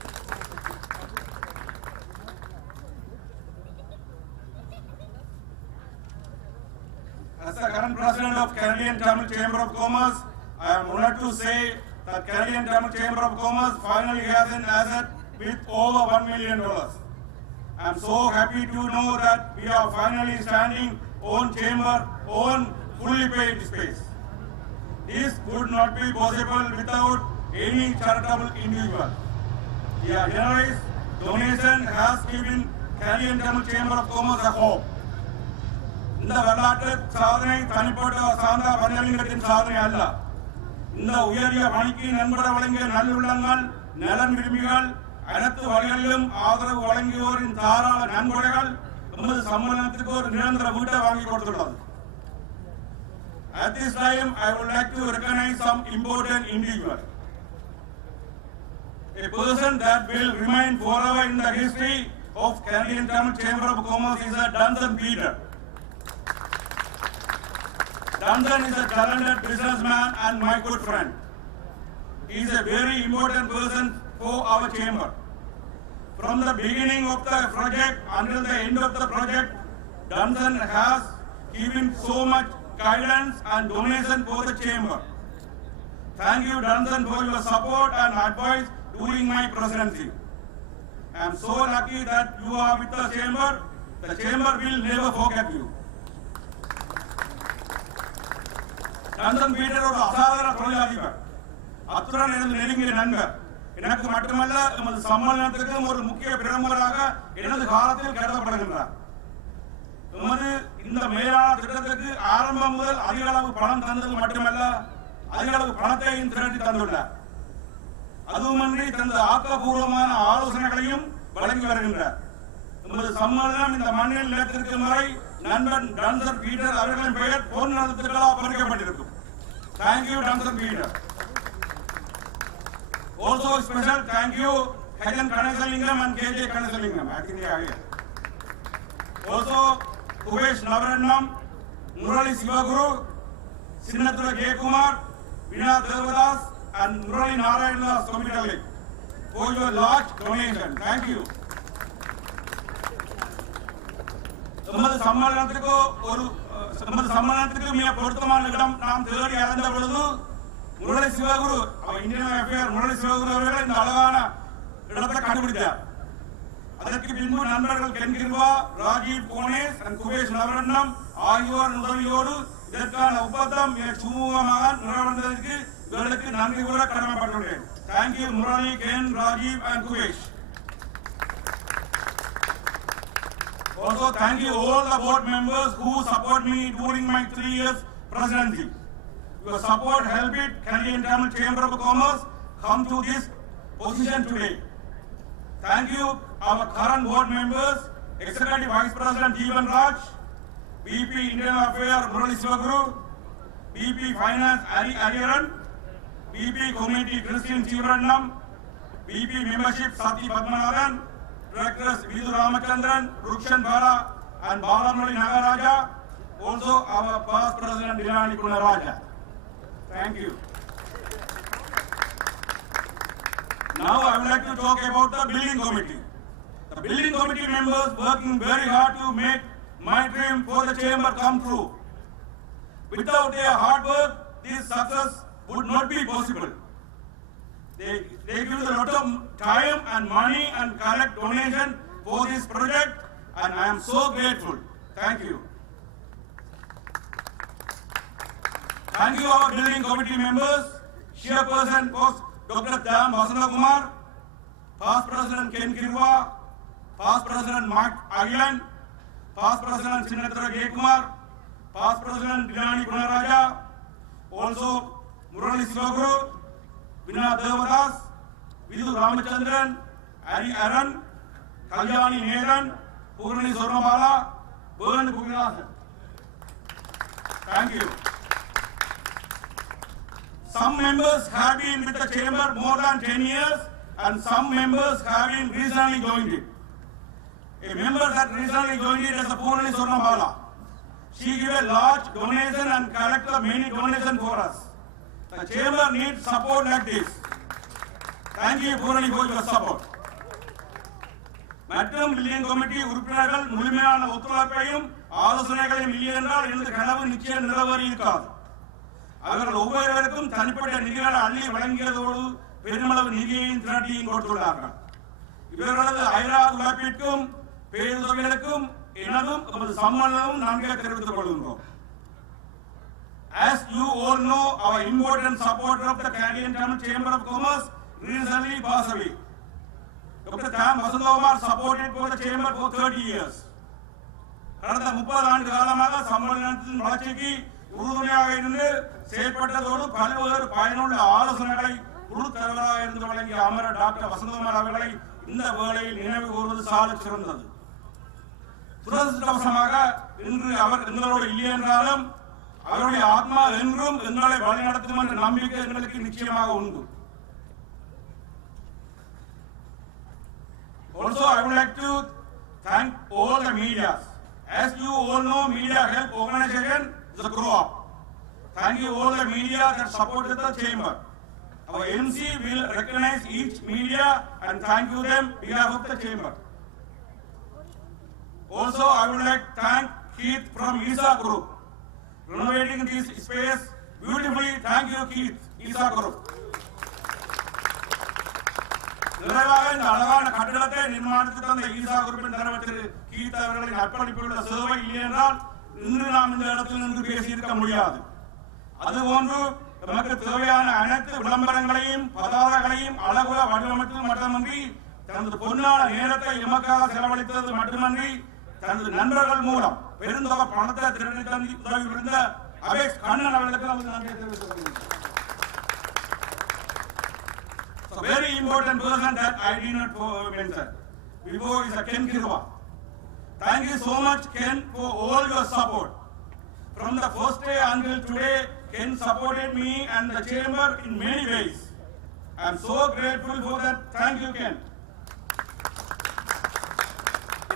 As the current president of Canadian Tamil Chamber of Commerce, I am honored to say that Canadian Tamil Chamber of Commerce finally has an asset with over $1 million. I am so happy to know that we are finally standing on chamber, on fully paid space. This would not be possible without any charitable individual. Your generous donation has given Canadian Tamil Chamber of Commerce a hope. இந்த வரலாற்று சாதனை தனிப்பட்ட சாந்தா பஞ்சலிங்கத்தின் சாதனை அல்ல. இந்த உயரிய பணிக்கு நண்பர் வழங்கிய நல்லுள்ளங்கள், நலன் விரும்பிகள், அனைத்து வழிகளிலும் ஆதரவு வழங்கியோரின் தாராள நன்கொடைகள் நமது சம்மேளனத்துக்கு ஒரு நிரந்தர வீட்டை வாங்கி கொடுத்துள்ளது. At this time, I would like to recognize some important individuals. A person that will remain forever in the history of Canadian Tamil Chamber of Commerce is a Dunstan Peter. Danson is a talented businessman and my good friend. He is a very important person for our chamber. From the beginning of the project until the end of the project, Danson has given so much guidance and donation for the chamber. Thank you, Danson, for your support and advice during my presidency. I am so lucky that you are with the chamber. The chamber will never forget you. Danson Peter ஒரு அசாதாரண தொழிலாளிகள். அத்துடன் எனது நெருங்கிய நண்பர். எனக்கு மட்டுமல்ல எமது சம்மேளனத்திற்கும் ஒரு முக்கிய பிரமுகராக எனது காலத்தில் கருதப்படுகின்றார். எமது இந்த மேலான திட்டத்திற்கு ஆரம்பம் முதல் அதிக அளவு பணம் தந்தது மட்டுமல்ல, அதிக அளவு பணத்தையும் திரட்டி தந்துள்ளார். அதுவுமன்றி தனது ஆக்கப்பூர்வமான ஆலோசனைகளையும் வழங்கி வருகின்றார். எமது சம்மேளனம் இந்த மண்ணில் நிலைத்திருக்கும் வரை நண்பன் டான்சன் பீட்டர் அவர்களின் பெயர் பொன் எழுத்துக்களால் பொறிக்கப்பட்டிருக்கும். Thank you, Danson Peter. Also special thank you, Kajan Kanasalingam and KJ Kanasalingam. I think they are here. Also, Uvesh Navaranam, Murali Sivaguru, Sinathura J. Kumar, Vina Devadas, and Murali Narayanas Committee for your large donation. Thank you. நமது சம்மேளனத்துக்கு மிக பொருத்தமான இடம் நாம் தேடி அடைந்த பொழுது Murali Sivaguru Indian affair Murali Sivaguru அவர்கள் இந்த அழகான இடத்தை கண்டுபிடித்தார். அதற்கு பின்பு நண்பர்கள் கென்கிருவா, ராஜீவ் கோனேஸ் and குபேஷ் நவரண்ணம் ஆகியோர் உதவியோடு இதற்கான ஒப்பந்தம் மிக சுமூகமாக நிறைவடைந்ததற்கு இவர்களுக்கு நன்றி கூற கடமைப்பட்டுள்ளேன். Thank you Murali, Ken, Rajiv and Kubesh. Also, thank you all the board members who support me during my 3 years presidency. Your support helped it Canadian Tamil Chamber of Commerce come to this position today. Thank you our current board members, Executive Vice President Jeevan Raj, VP Indian Affairs Murali Sivaguru, VP Finance Ari Ariyaran, VP Committee Christian Chivarannam, VP Membership Sati Padmanathan, Directors Vidhu Ramachandran, Rukshan Bala and Balamali Nagaraja, also our past President Dilani Kunaraja. Thank you. Now I would like to talk about the building committee. The building committee members working very hard to make my dream for the chamber come true. Without their hard work, this success would not be possible. They give a lot of time and money and collect donation for this project, and I am so grateful. Thank you. Thank you our building committee members, Chairperson Dr. Dam Vasanta Kumar, Past President Ken Kirwa, Past President Mike Agilan, Past President Sinathura J. Kumar, Past President Dilani Kunaraja, also Murali Sivaguru, Vina Devadas, Vidhu Ramachandran, Ari Aran, Kalyani Nedan, Purani Sornabala, Burn Puginasan. Thank you. Some members have been with the chamber more than 10 years and some members have been recently joined it. A member that recently joined it is Purani Sornabala. She gave a large donation and collected many donations for us. The chamber needs support like this. Thank you, Purani, for your support. மற்றும் billion committee உறுப்பினர்கள் முழுமையான ஒத்துழைப்பையும் ஆலோசனைகளையும் இல்லை என்றால் எனது கனவு நிச்சயம் நிறைவேறி இருக்காது. அவர்கள் ஒவ்வொருவருக்கும் தனிப்பட்ட நிதிகளை அள்ளி வழங்கியதோடு பெருமளவு நிதியையும் திரட்டியும் கொடுத்துள்ளார்கள். இவர்களது அயராத உழைப்பிற்கும் பேருதவிகளுக்கும் எனதும் நமது சம்மேளனமும் நன்றியை தெரிவித்துக் கொள்கின்றோம். As you all know, our important supporter of the Canadian Tamil Chamber of Commerce recently passed away. Dr. Tham Vasanta Kumar supported for the chamber for 30 years. கடந்த 30 ஆண்டு காலமாக சம்மேளனத்தின் வளர்ச்சிக்கு உறுதுணையாக இருந்து செயல்பட்டதோடு பல்வேறு பயனுள்ள ஆலோசனைகளை குழுத்தலைவராக இருந்து வழங்கிய அமரர் டாக்டர் வசந்தகுமார் அவர்களை இந்த வேளையில் நினைவு கூறுவது சாலச் சிறந்தது. துரதிருஷ்டவசமாக இன்று அவர் எங்களோடு இல்லை என்றாலும் அவருடைய ஆத்மா என்றும் எங்களை வழிநடத்தும் என்ற நம்பிக்கை எங்களுக்கு நிச்சயமாக உண்டு. Also, I would like to thank all the media. As you all know, media help organization is a grow up. Thank you all the media that supported the chamber. Our MC will recognize each media and thank you them on behalf of the chamber. Also, I would like to thank Keith from ISA Group, renovating this space beautifully. Thank you, Keith, ISA Group. நிறைவாக இந்த அழகான கட்டிடத்தை நிர்மாணித்து தந்த ஈசா குரூப்பின் தலைவர் திரு Keith அவர்களின் அர்ப்பணிப்புள்ள சேவை இல்லை என்றால் இன்று நாம் இந்த இடத்தில் நின்று பேசியிருக்க முடியாது. அதுபோன்று நமக்கு தேவையான அனைத்து விளம்பரங்களையும் பதாதைகளையும் அழகுல வடிவமைத்தது மட்டுமன்றி தனது பொன்னான நேரத்தை எமக்காக செலவழித்தது மட்டுமன்றி தனது நண்பர்கள் மூலம் பெருந்தொகை பணத்தை திரட்டி தந்து உதவி புரிந்த அபேஷ் கண்ணன் அவர்களுக்கு நமது நன்றியை தெரிவித்துக் கொள்கிறேன். A very important person that I did not mention before is Ken Kirwa. Thank you so much, Ken, for all your support. From the first day until today, Ken supported me and the chamber in many ways. I am so grateful for that. Thank you, Ken.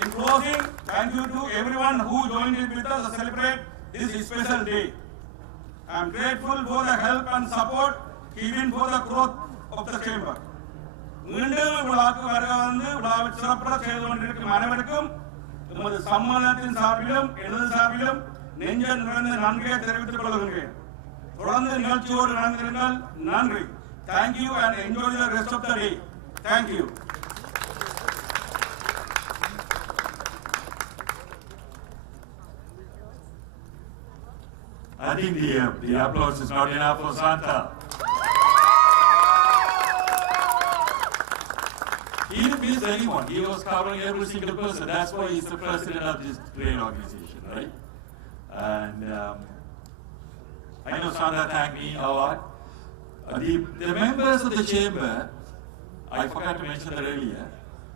In closing, thank you to everyone who joined in with us to celebrate this special day. I am grateful for the help and support given for the growth of the chamber. மீண்டும் விழாவுக்கு வருக வந்து விழாவை சிறப்புற செய்து கொண்டிருக்கும் அனைவருக்கும் நமது சம்மேளனத்தின் சார்பிலும் எனது சார்பிலும் நெஞ்ச நிறைந்த நன்றியை தெரிவித்துக் கொள்கின்றேன். தொடர்ந்து நிகழ்ச்சியோடு நடந்திருங்கள். நன்றி. Thank you and enjoy the rest of the day. Thank you. I think the applause is not enough for Santa. He didn't miss anyone. He was covering every single person. That's why he's the president of this great organization, right? And I know Sandra thanked me a lot. The members of the chamber, I forgot to mention that earlier,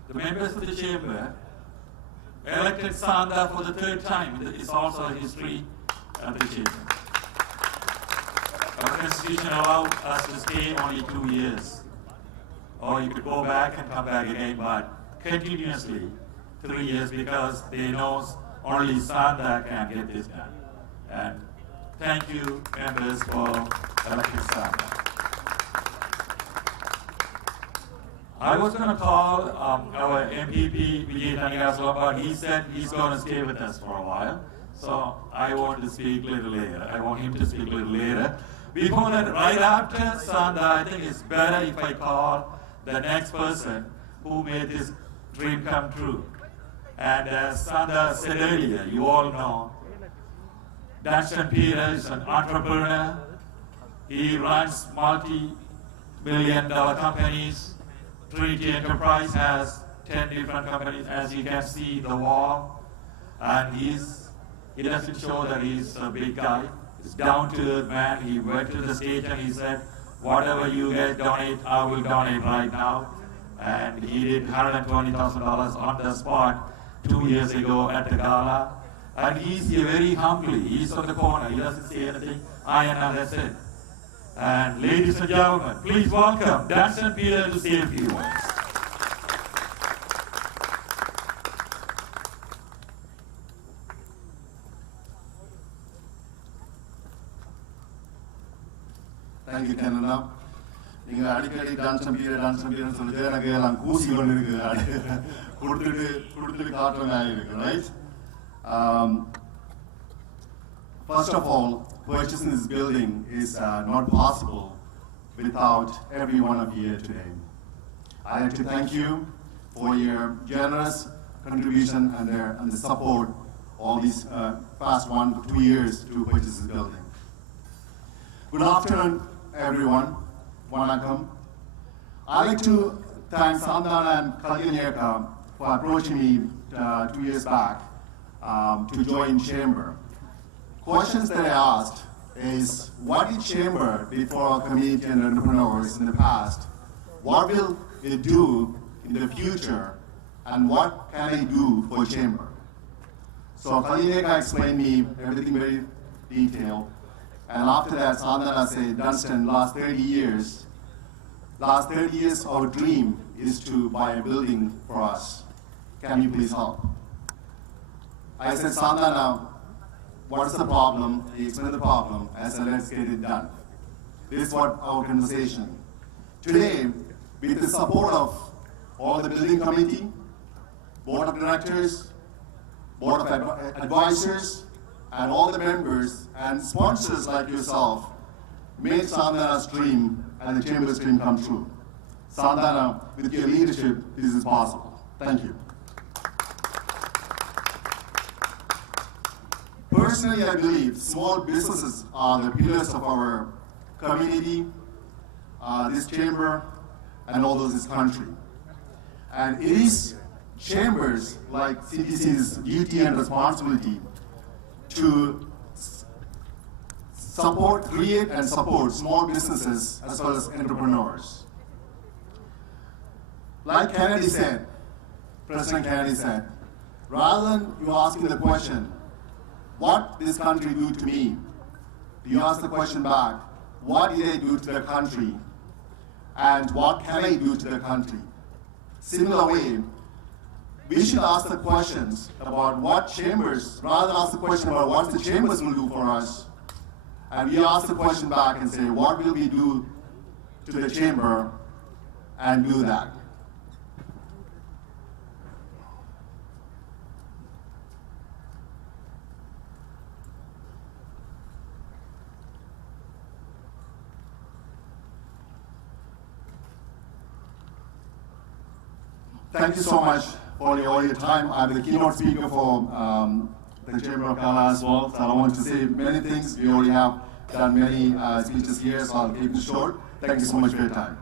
the members of the chamber elected Sandra for the third time. It's also a history of the chamber. Our constitution allowed us to stay only 2 years. Or you could go back and come back again, but continuously 3 years because they know only Sanda can get this done. And thank you, members, for electing Sanda. I was going to call our MPP, Vijay Tanigasla, but he said he's going to stay with us for a while. So I want to speak a little later. I want him to speak a little later. Before that, right after Sanda, I think it's better if I call the next person who made this dream come true. And as Sandra said earlier, you all know, Dunstan Peter is an entrepreneur. He runs multi-million-dollar companies. Trinity Enterprise has 10 different companies, as you can see the wall. And he doesn't show that he's a big guy. He's down-to-earth man. He went to the stage and he said, whatever you guys donate, I will donate right now. And he did $120,000 on the spot 2 years ago at the gala. And he's here very humbly. He's on the corner. He doesn't say anything. I know, that's it. And ladies and gentlemen, please welcome Dunstan Peter to say a few words. Thank you, Canada. நீங்கள் அடிக்கடி dance period சொல்லிட்டு எனக்கு எல்லாம் கூசி கொண்டு இருக்கு கொடுத்துட்டு காட்டுறதா இருக்கு, right? First of all, purchasing this building is not possible without every one of you here today. I'd like to thank you for your generous contribution and the support all these past 1 to 2 years to purchase this building. Good afternoon, everyone. Vanakkam. I'd like to thank Sandana and Kalyaneka for approaching me 2 years back to join Chamber. Questions that I asked is, what did Chamber did for our community and entrepreneurs in the past? What will it do in the future? And what can I do for Chamber? So Kalyaneka explained me everything very detailed. And after that, Sandana said, Dunstan, last 30 years, our dream is to buy a building for us. Can you please help? I said, Sandana, what is the problem, he explained the problem, I said, let's get it done. This is what our conversation. Today, with the support of all the building committee, board of directors, board of advisors, and all the members and sponsors like yourself, made Sandhana's dream and the Chamber's dream come true. Sandhana, with your leadership, this is possible. Thank you. Personally, I believe small businesses are the pillars of our community, this chamber, and all of this country. And it is chambers like CTC's duty and responsibility to support, create, and support small businesses as well as entrepreneurs. Like Kennedy said, President Kennedy said, rather than you asking the question, what this country do to me, you ask the question back, what did I do to the country? And what can I do to the country? Similar way, we should ask the questions about what chambers, rather than ask the question about what the chambers will do for us, and we ask the question back and say, what will we do to the chamber, and do that. Thank you so much for all your time. I'm the keynote speaker for the Chamber of Kerala as well, so I don't want to say many things. We already have done many speeches here, so I'll keep it short. Thank you so much for your time.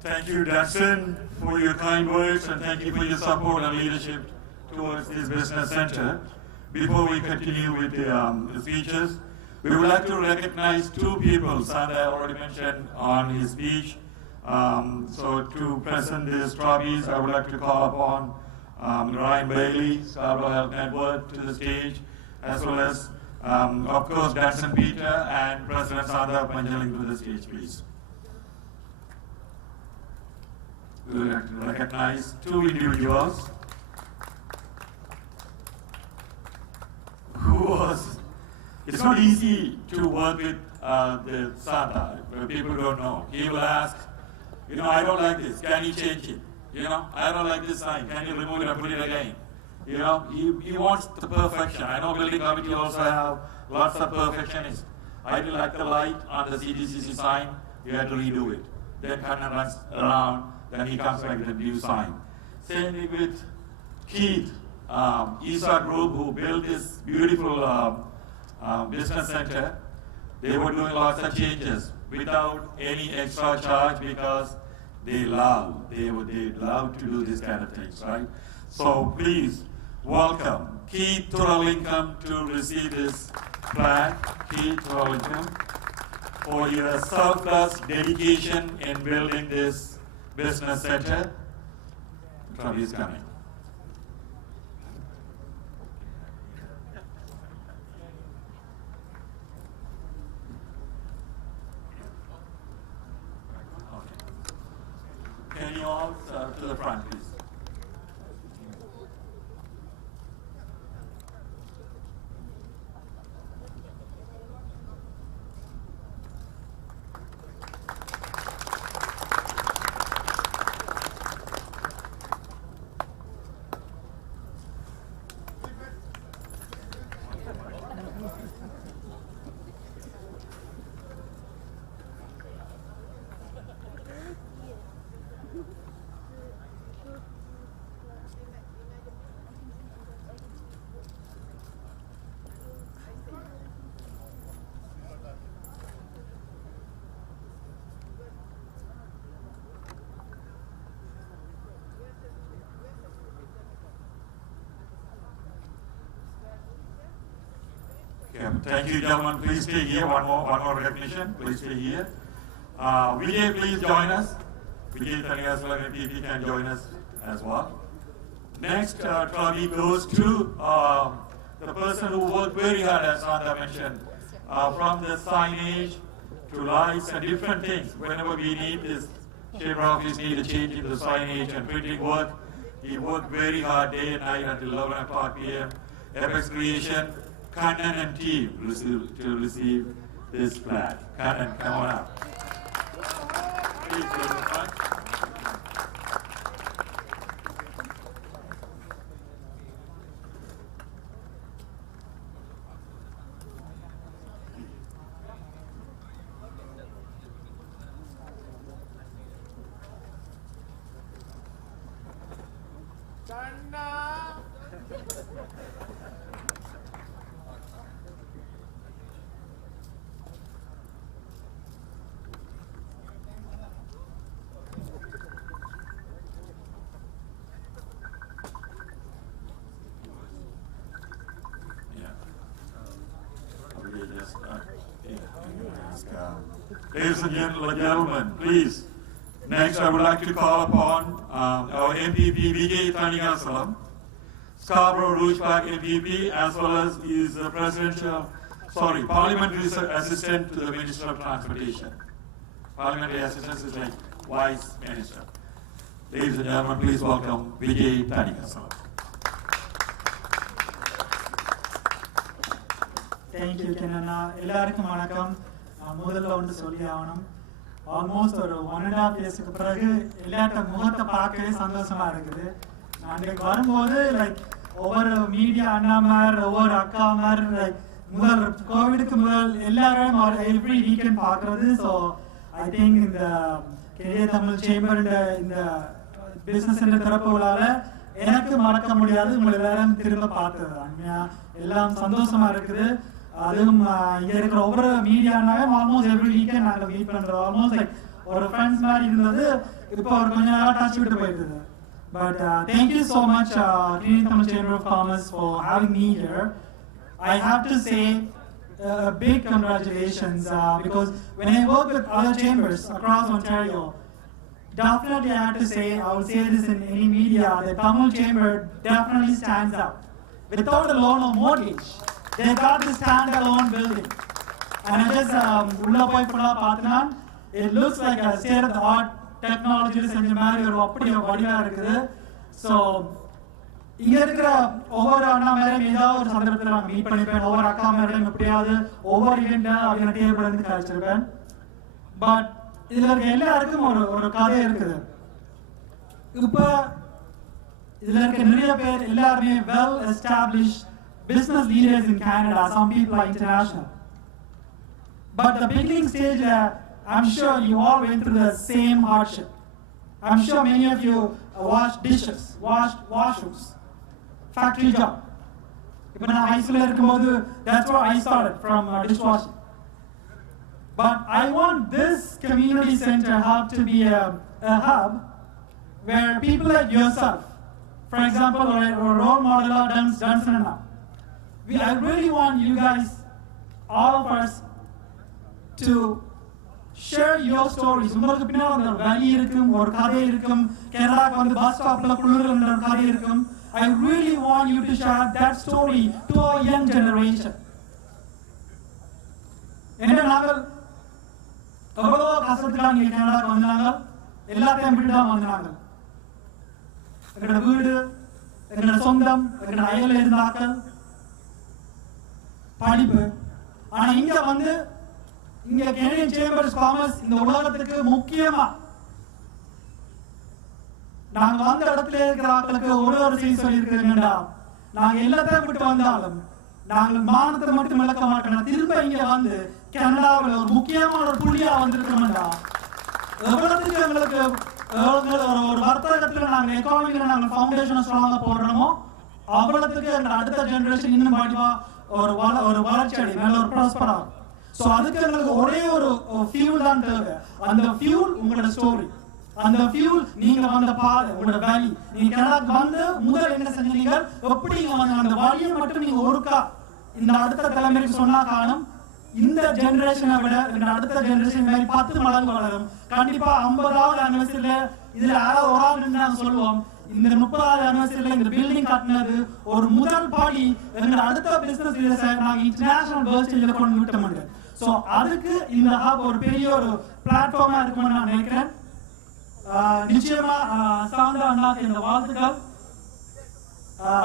Thank you, Dustin, for your kind words, and thank you for your support and leadership towards this business center. Before we continue with the speeches, we would like to recognize two people Sandha already mentioned on his speech. So to present these trophies, I would like to call upon Ryan Bailey, Scarborough Health Network, to the stage, as well as, of course, Dustin Peter and President Sandha Panjaling to the stage, please. We would like to recognize two individuals who was, it's not easy to work with the Sandha, where people don't know. He will ask, I don't like this, can you change it? I don't like this sign, can you remove it and put it again? He wants the perfection. I know building committee also have lots of perfectionists. I didn't like the light on the CTCC sign, you had to redo it. Then Kannan runs around, then he comes back with a new sign. Same thing with Keith, ESA Group, who built this beautiful business center. They were doing lots of changes without any extra charge because they love to do this kind of things, right? So please welcome Keith Thuralingam to receive this plaque. Keith Thuralingam, for your selfless dedication in building this business center. Travi is coming. Can you all to the front, please? Thank you, gentlemen. Please stay here. One more recognition. Please stay here. Vijay, please join us. Vijay Tanigaswala MP can join us as well. Next trophy goes to the person who worked very hard, as Sandha mentioned, from the signage to lights and different things. Whenever we need this, chamber office need a change in the signage and printing work. He worked very hard day and night until 11 o'clock p.m. Apex Creation, Kannan and team receive this flag. Kannan, come on up. Please go to the front. Ladies and gentlemen, please. Next, I would like to call upon our MPP Vijay Thanigasalam, Scarborough Rouge Park MPP, as well as his parliamentary assistant to the Minister of Transportation. Parliamentary assistant is like Vice Minister. Ladies and gentlemen, please welcome Vijay Thanigasalam. Thank you, Kenana. எல்லாருக்கும் வணக்கம். முதல்ல ஒன்று சொல்லி ஆகணும். Almost ஒரு 1.5 இயர்ஸ்க்கு பிறகு எல்லாட்ட முகத்தை பார்க்கவே சந்தோஷமா இருக்குது. நான் இன்றைக்கு வரும்போது ஒவ்வொரு மீடியா அண்ணாமார் ஒவ்வொரு அக்காமார் முதல் கோவிடுக்கு முதல் எல்லாரும் எவ்ரி வீக்கெண்ட் பார்க்கறது. ஸோ ஐ திங்க் இந்த கெரிய தமிழ் சேம்பர் இந்த பிஸ்னஸ் திறப்புகளால எனக்கு மறக்க முடியாது. உங்களை எல்லாரும் திரும்ப பார்த்தது உண்மையா எல்லாம் சந்தோஷமா இருக்குது. அதுவும் இங்க இருக்கிற ஒவ்வொரு மீடியானாவே ஆல்மோஸ்ட் எவ்ரி வீக்கெண்ட் நாங்கள் மீட் பண்றது ஆல்மோஸ்ட் ஒரு ஃப்ரெண்ட்ஸ் மாதிரி இருந்தது. இப்போ ஒரு கொஞ்ச நேரம் டச் விட்டு போயிடுது. But thank you so much Canadian Tamil Chamber of Commerce for having me here. I have to say big congratulations because when I work with other chambers across Ontario, definitely I have to say, I will say this in any media, the Tamil Chamber definitely stands out. Without a loan or mortgage, they got this standalone building. And I just, it looks like a state-of-the-art technology செஞ்ச மாதிரி ஒரு அப்படி வடிவா இருக்குது. So இங்க இருக்கிற ஒவ்வொரு அண்ணா மேலும் ஏதாவது ஒரு சந்தர்ப்பத்தில் நான் மீட் பண்ணிப்பேன். ஒவ்வொரு அக்கா மேலும் எப்படியாவது ஒவ்வொரு இவெண்ட்டா அவங்க டேபிள் இருந்து கழிச்சிருப்பேன். பட் இதுல இருக்க எல்லாருக்கும் ஒரு கதை இருக்குது. இப்ப இதுல இருக்க நிறைய பேர் எல்லாருமே well established business leaders in Canada. Some people are international. But the beginning stage, I'm sure you all went through the same hardship. I'm sure many of you washed dishes, washed washrooms, factory job. When I isolated, that's where I started, from dishwashing. But I want this community center hub to be a hub where people like yourself, for example, or role model Dunson and I really want you guys, all of us, to share your stories. உங்களுக்கு பின்னால ஒரு வழி இருக்கும், ஒரு கதை இருக்கும். கேரளாக்கு வந்து பஸ் ஸ்டாப்ல குளிர்ல ஒரு கதை இருக்கும். I really want you to share that story to our young generation. என்ன நாங்கள் எவ்வளோ கஷ்டத்துக்காக நீங்க கேரளாக்கு வந்தாங்க, எல்லாத்தையும் விட்டு தான் வந்தாங்க. எங்களோட வீடு, எங்களோட சொந்தம், எங்களோட அயல்ல இருந்தாக்கள், படிப்பு. ஆனா இங்க வந்து இங்க Canadian Chamber of Commerce இந்த உலகத்துக்கு முக்கியமா நாங்க வந்த இடத்துல இருக்கிற ஆட்களுக்கு ஒரு செய்தி சொல்லியிருக்கிறீங்கடா, நாங்க எல்லாத்தையும் விட்டு வந்தாலும் நாங்கள் மானத்தை மட்டும் இழக்க மாட்டோம். திரும்ப இங்க வந்து கனடாவில் ஒரு முக்கியமான ஒரு புள்ளியா வந்திருக்கிறோம்டா. எவ்வளவுக்கு எங்களுக்கு ஒரு வர்த்தகத்துல நாங்க எக்கானமியில நாங்க ஃபவுண்டேஷன் ஸ்ட்ராங்கா போடுறோமோ அவ்வளவுக்கு எங்க அடுத்த ஜெனரேஷன் இன்னும் படிவா ஒரு வளர்ச்சி அடையும், நல்ல ஒரு ப்ராஸ்பர் ஆகும். ஸோ அதுக்கு எங்களுக்கு ஒரே ஒரு ஃபியூல் தான் தேவை. அந்த ஃபியூல் உங்களோட ஸ்டோரி, அந்த ஃபியூல் நீங்க வந்த பாதை, உங்களோட வேலி. நீங்க கனடாக்கு வந்து முதல் என்ன செஞ்சீங்க, எப்படி அந்த வழியை மட்டும் நீங்க ஒருக்கா இந்த அடுத்த தலைமுறைக்கு சொன்னா காணும். இந்த ஜெனரேஷனை விட அடுத்த ஜெனரேஷன் மாதிரி 10 மடங்கு வளரும். கண்டிப்பா 50வது அனிவர்சரியில இதுல யாராவது ஒரு ஆள் நாங்க சொல்லுவோம், இந்த 30வது அனிவர்சரியில இந்த பில்டிங் கட்டினது ஒரு முதல் பாடி எங்க அடுத்த பிசினஸ் லீடர்ஸை நாங்க இன்டர்நேஷனல் வேர்ல்ட் ஸ்டேஜ்ல கொண்டு விட்டோம். ஸோ அதுக்கு இந்த ஹப் ஒரு பெரிய ஒரு பிளாட்ஃபார்மாக இருக்கும்னு நான் நினைக்கிறேன். நிச்சயமா சாந்தா அண்ணாக்கு இந்த வாழ்த்துக்கள்.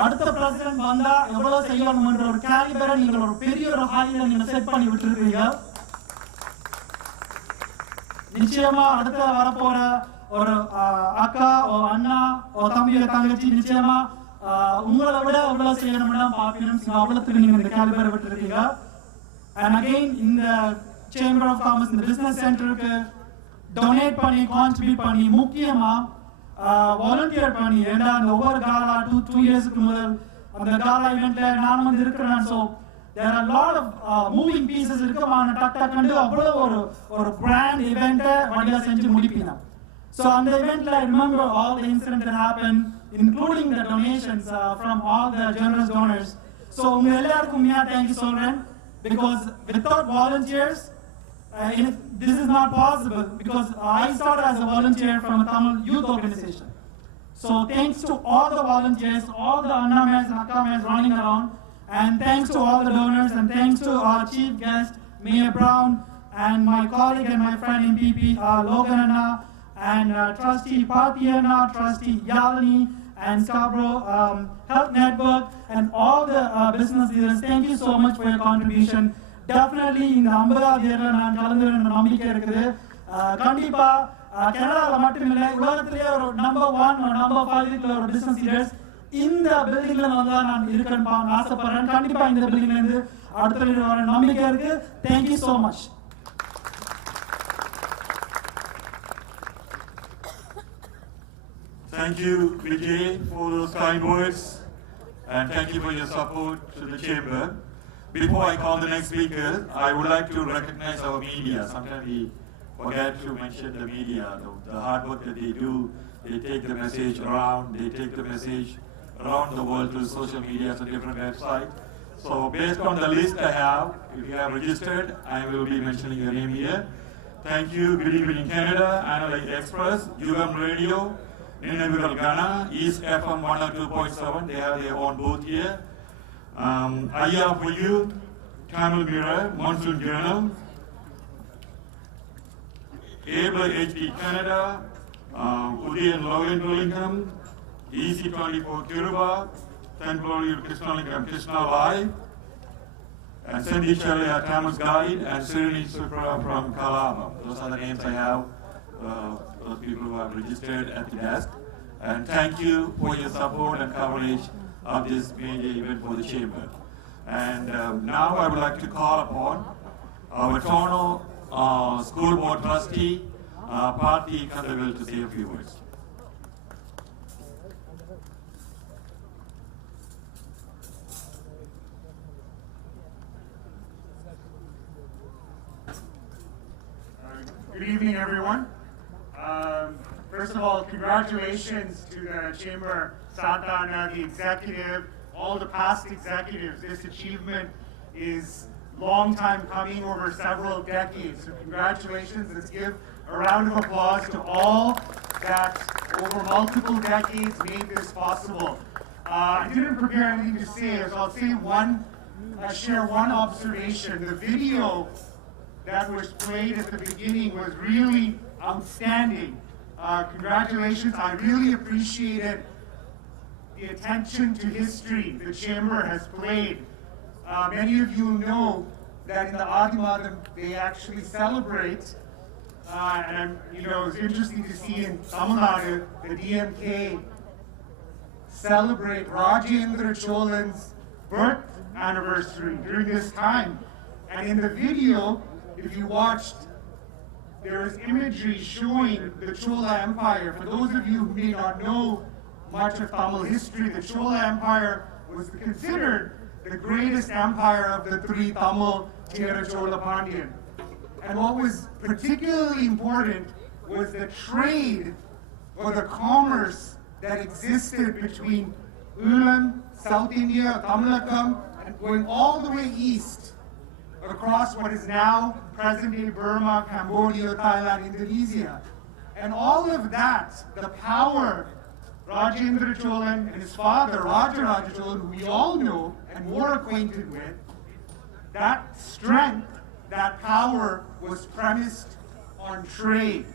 அடுத்த பிரசிடென்ட் வந்தா எவ்வளவு செய்யணும்ன்ற ஒரு கேலிபரை நீங்கள் ஒரு பெரிய ஒரு ஹாயில நீங்க செட் பண்ணி விட்டுருக்கீங்க. நிச்சயமா அடுத்த வரப்போற ஒரு அக்கா அண்ணா தம்பி தங்கச்சி நிச்சயமா உங்களை விட எவ்வளவு செய்யணும்னா பார்க்கணும். அவ்வளவுக்கு நீங்க இந்த கேலிபரை விட்டுருக்கீங்க. அண்ட் அகைன் இந்த சேம்பர் ஆஃப் காமர்ஸ் இந்த பிசினஸ் சென்டருக்கு டொனேட் பண்ணி கான்ட்ரிபியூட் பண்ணி முக்கியமா வாலண்டியர் பண்ணி ஏன்னா அந்த ஒவ்வொரு காலா 2 இயர்ஸ்க்கு முதல் அந்த காலா இவெண்ட்ல நான் வந்து இருக்கிறேன். So there are a lot of moving pieces இருக்குமான டக் கண்டு அவ்வளோ ஒரு கிராண்ட் இவெண்ட்டை வழியாக செஞ்சு முடிப்பீங்க. ஸோ அந்த இவெண்ட்ல I remember all the incidents that happened including the donations from all the generous donors. So உங்க எல்லாருக்கும் தேங்க்யூ சொல்றேன். Because without volunteers this is not possible, because I started as a volunteer from a Tamil youth organization. So thanks to all the volunteers, all the Annamayas and Akkamayas running around, and thanks to all the donors, and thanks to our chief guest, Mayor Brown, and my colleague and my friend MPP, Logan Anna, and Trustee Pati Anna, Trustee Yalini, and Scarborough Health Network, and all the business leaders. Thank you so much for your contribution. Definitely இந்த 50வது இயர்ல நான் கலந்து நம்பிக்கை இருக்குது. கண்டிப்பா கனடால மட்டும் இல்லை உலகத்திலேயே ஒரு நம்பர் 1 நம்பர் 5 ஒரு பிசினஸ் லீடர்ஸ் இந்த பில்டிங்ல வந்தா நான் இருக்கேன்னு ஆசைப்படுறேன். கண்டிப்பா இந்த பில்டிங்ல இருந்து அடுத்த லீடர் வர நம்பிக்கை இருக்கு. Thank you so much. Thank you, Vijay, for those kind words, and thank you for your support to the chamber. Before I call the next speaker, I would like to recognize our media. Sometimes we forget to mention the media, the hard work that they do. They take the message around, they take the message around the world to social media and different websites. So based on the list I have, if you have registered, I will be mentioning your name here. Thank you, Good Evening Canada, Analyte Express, UM Radio, Nineveh Ghana, East FM 102.7, they have their own booth here. Aya for You, Tamil Mirror, Monsoon Journal, Able HD Canada, Udi and Logan Burlingame, EC24 Kiruba, Temporary Krishnalingam Krishna Live, and Cindy Shelley, Tamil's Guide, and Srini Supra from Kalama. Those are the names I have, those people who have registered at the desk. And thank you for your support and coverage of this major event for the chamber. And now I would like to call upon our Toronto School Board Trustee, Pati Kandavil, to say a few words. Good evening, everyone. First of all, congratulations to the Chamber, Santa Ana, the executive, all the past executives. This achievement is long time coming, over several decades. So congratulations. Let's give a round of applause to all that over multiple decades made this possible. I didn't prepare anything to say, so I'll say share one observation. The video that was played at the beginning was really outstanding. Congratulations. I really appreciated the attention to history the Chamber has played. Many of you know that in the Adimadam they actually celebrate, and it's interesting to see in Tamil Nadu, the DMK celebrate Rajendra Cholan's birth anniversary during this time. And in the video, if you watched, there is imagery showing the Chola Empire. For those of you who may not know much of Tamil history, the Chola Empire was considered the greatest empire of the three Tamil, Chera, Chola, Pandyan. And what was particularly important was the trade or the commerce that existed between Ulam, South India, Tamilakam, and going all the way east across what is now present-day Burma, Cambodia, Thailand, Indonesia. And all of that, the power Rajendra Cholan and his father, Rajaraja Cholan, who we all know and more acquainted with, that strength, that power was premised on trade.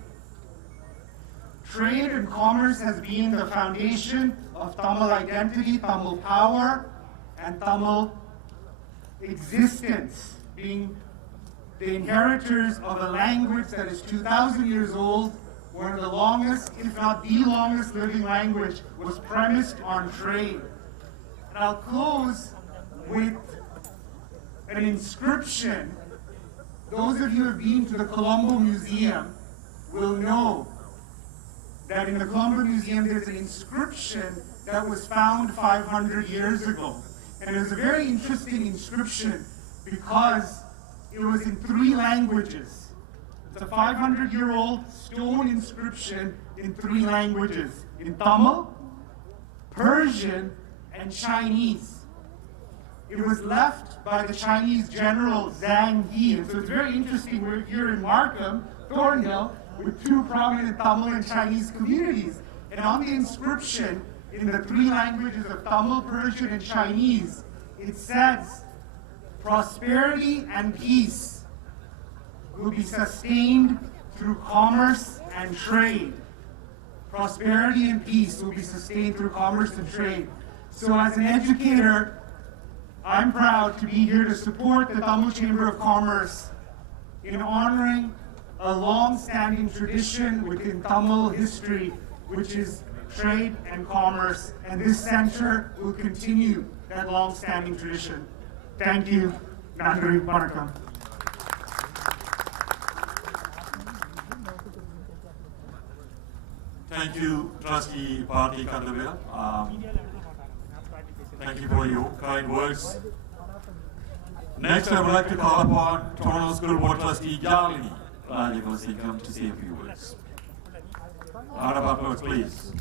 Trade and commerce has been the foundation of Tamil identity, Tamil power, and Tamil existence, being the inheritors of a language that is 2,000 years old, one of the longest, if not the longest living language, was premised on trade. And I'll close with an inscription. Those of you who have been to the Colombo Museum will know that in the Colombo Museum there's an inscription that was found 500 years ago. And it was a very interesting inscription because it was in 3 languages. It's a 500-year-old stone inscription in 3 languages, in Tamil, Persian, and Chinese. It was left by the Chinese general Zhang Yi. And so it's very interesting, we're here in Markham, Thornhill, with 2 prominent Tamil and Chinese communities. And on the inscription, in the 3 languages of Tamil, Persian, and Chinese, it says, prosperity and peace will be sustained through commerce and trade. Prosperity and peace will be sustained through commerce and trade. So as an educator, I'm proud to be here to support the Tamil Chamber of Commerce in honoring a long-standing tradition within Tamil history, which is trade and commerce, and this center will continue that long-standing tradition. Thank you. Nandri Vanakkam. Thank you, Trustee Parthi Kandavil. Thank you for your kind words. Next, I would like to call upon Toronto School Board Trustee Jalini Rajagosingham to say a few words. Round of applause, please.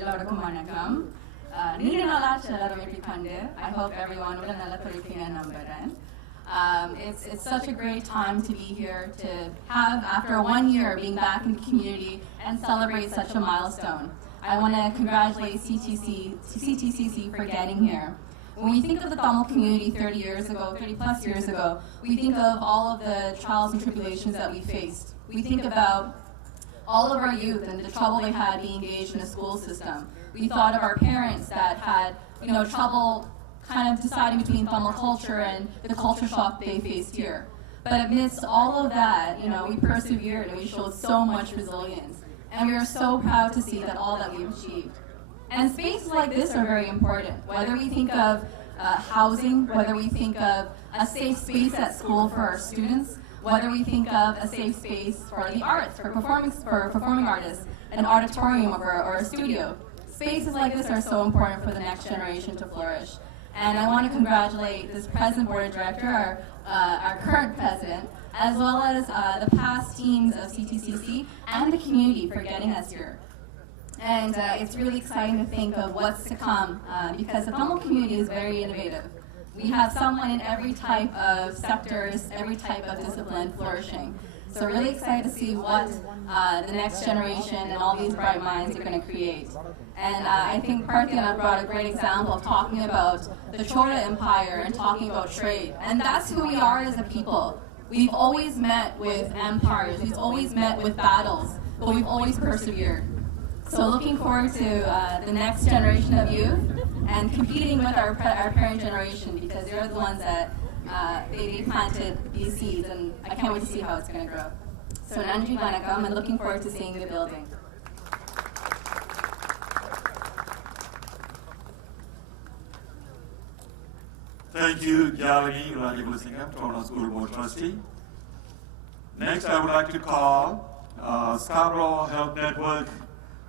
எல்லாருக்கும் வணக்கம். நீண்ட நாளாச்சு எல்லாரும் எப்படி கண்டு. I hope everyone உள்ள நல்லா படிப்பீங்கன்னு நம்புறேன். It's such a great time to be here to have, after 1 year being back in the community and celebrate such a milestone. I want to congratulate CTCC for getting here. When we think of the Tamil community 30 plus years ago, we think of all of the trials and tribulations that we faced. We think about all of our youth and the trouble they had being engaged in a school system. We thought of our parents that had, trouble kind of deciding between Tamil culture and the culture shock they faced here. But amidst all of that, we persevered and we showed so much resilience. And we are so proud to see that all that we've achieved. And spaces like this are very important. Whether we think of housing, whether we think of a safe space at school for our students, whether we think of a safe space for the arts, for performing artists, an auditorium or a studio. Spaces like this are so important for the next generation to flourish. And I want to congratulate this present board of director, our current president, as well as the past teams of CTCC and the community for getting us here. And it's really exciting to think of what's to come because the Tamil community is very innovative. We have someone in every type of sectors, every type of discipline flourishing. So really excited to see what the next generation and all these bright minds are going to create. And I think Parthena brought a great example of talking about the Chola Empire and talking about trade. And that's who we are as a people. We've always met with empires, we've always met with battles, but we've always persevered. So looking forward to the next generation of youth and competing with our parent generation because they're the ones that they planted these seeds, and I can't wait to see how it's going to grow. So Nandri Vanakkam, and looking forward to seeing the building. Thank you, Jalini Rajagosingham, Toronto School Board Trustee. Next, I would like to call Scarborough Health Network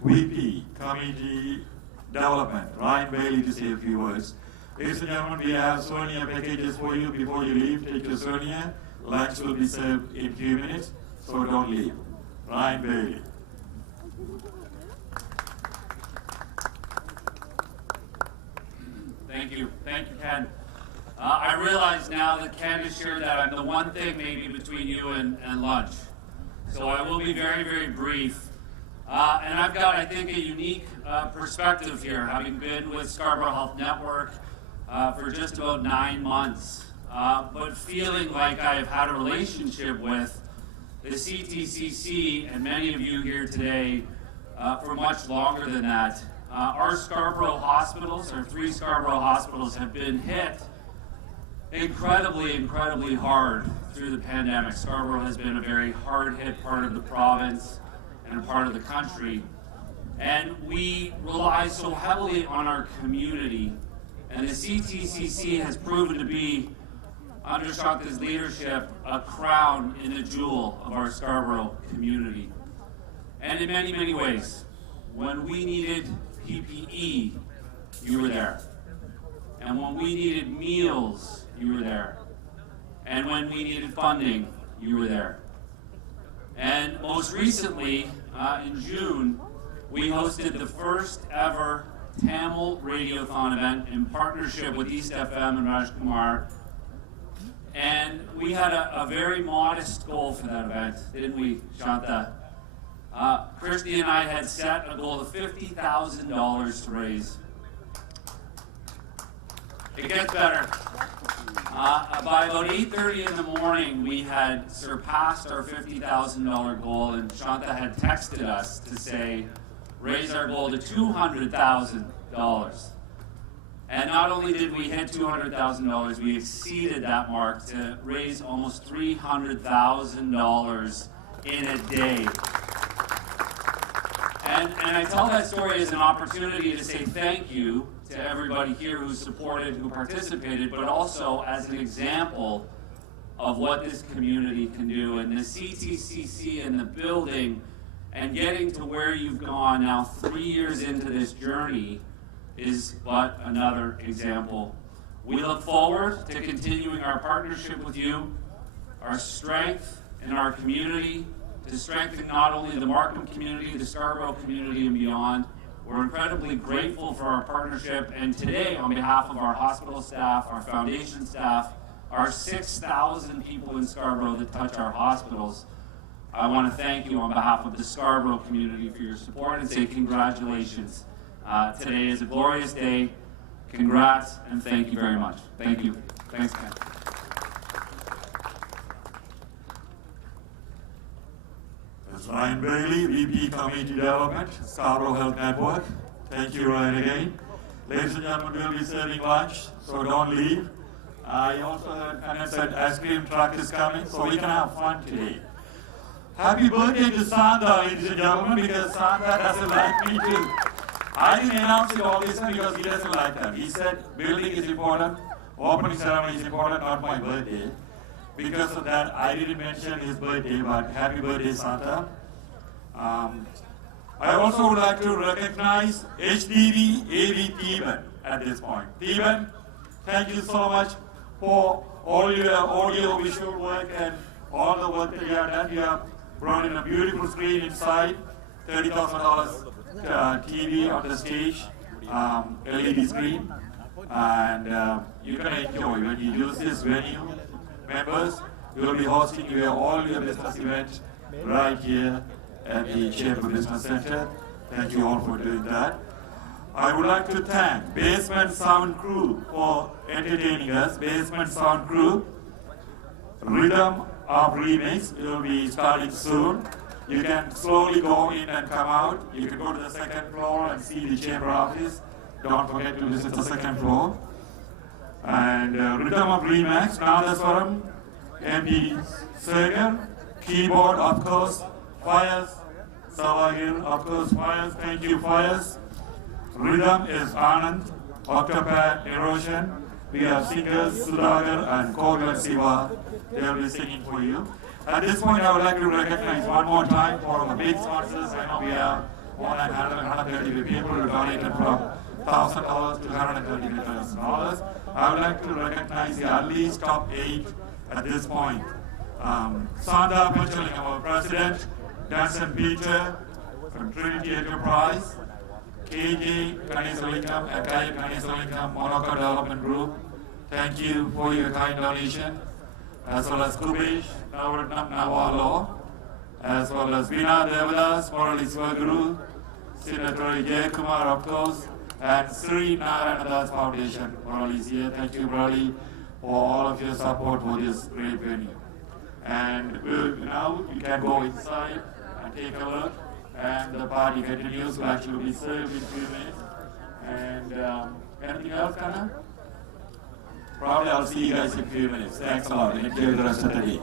VP, Community Development, Ryan Bailey, to say a few words. Ladies and gentlemen, we have souvenir packages for you. Before you leave, take your souvenir. Lunch will be served in a few minutes, so don't leave. Ryan Bailey. Thank you, Ken. I realize now that Ken is sure that I'm the one thing maybe between you and lunch. So I will be very, very brief. And I've got, I think, a unique perspective here, having been with Scarborough Health Network for just about 9 months, but feeling like I've had a relationship with the CTCC and many of you here today for much longer than that. Our Scarborough hospitals, our 3 Scarborough hospitals, have been hit incredibly hard through the pandemic. Scarborough has been a very hard-hit part of the province and part of the country. And we rely so heavily on our community. And the CTCC has proven to be, under Shanta's leadership, a crown in the jewel of our Scarborough community. And in many ways, when we needed PPE, you were there. And when we needed meals, you were there. And when we needed funding, you were there. And most recently, in June, we hosted the first ever Tamil Radiothon event in partnership with East FM and Raj Kumar. And we had a very modest goal for that event, didn't we, Shanta? Christy and I had set a goal of $50,000 to raise. It gets better. By about 8:30 in the morning, we had surpassed our $50,000 goal, and Shanta had texted us to say, raise our goal to $200,000. And not only did we hit $200,000, we exceeded that mark to raise almost $300,000 in a day. And I tell that story as an opportunity to say thank you to everybody here who supported, who participated, but also as an example of what this community can do. And the CTCC and the building and getting to where you've gone now 3 years into this journey is but another example. We look forward to continuing our partnership with you, our strength in our community, to strengthen not only the Markham community, the Scarborough community, and beyond. We're incredibly grateful for our partnership, and today, on behalf of our hospital staff, our foundation staff, our 6,000 people in Scarborough that touch our hospitals, I want to thank you on behalf of the Scarborough community for your support and say congratulations. Today is a glorious day. Congrats, and thank you very much. Thank you. Thanks, Ken. That's Ryan Bailey, VP Community Development, Scarborough Health Network. Thank you, Ryan, again. Ladies and gentlemen, we'll be serving lunch, so don't leave. I also heard Kanan said ice cream truck is coming, so we can have fun today. Happy birthday to Santa, ladies and gentlemen, because Santa doesn't like me too. I didn't announce it all this time because he doesn't like them. He said building is important, opening ceremony is important, not my birthday. Because of that, I didn't mention his birthday, but happy birthday, Santa. I also would like to recognize HDV AV Theban at this point. Theban, thank you so much for all your audio visual work and all the work that you have done. You have brought in a beautiful screen inside, $30,000 TV on the stage, LED screen, and you can enjoy when you use this venue. Members, we will be hosting all your business events right here at the Chamber Business Center. Thank you all for doing that. I would like to thank Basement Sound Crew for entertaining us. Basement Sound Crew, Rhythm of Remix will be starting soon. You can slowly go in and come out. You can go to the second floor and see the chamber office. Don't forget to visit the second floor. And Rhythm of Remix, Nadaswaram, MP Sagar, keyboard, of course, Fires, Savagil, of course, Fires, thank you, Fires. Rhythm is Anand, Octopad, Erosion. We have singers, Sudhagar and Kogal Siva. They will be singing for you. At this point, I would like to recognize one more time for our big sponsors. I know we have more than 130 people who donated from $1,000 to $130,000. I would like to recognize the at least top 8 at this point. Sanda Pachaling, our president, Danson Peter from Trinity Enterprise, KJ Ganesalingam, Akai Ganesalingam, Monaco Development Group. Thank you for your kind donation. As well as Kubesh, Navaratnam Nawalo, as well as Veena Devadas, Murali Swaguru, Senator Jayakumar, of course, and Sri Narayanadas Foundation. Murali is here. Thank you, Murali, for all of your support for this great venue. And now you can go inside and take a look, and the party continues. Will actually be served in a few minutes. And anything else, Kana? Probably I'll see you guys in a few minutes. Thanks a lot. Enjoy the rest of the day.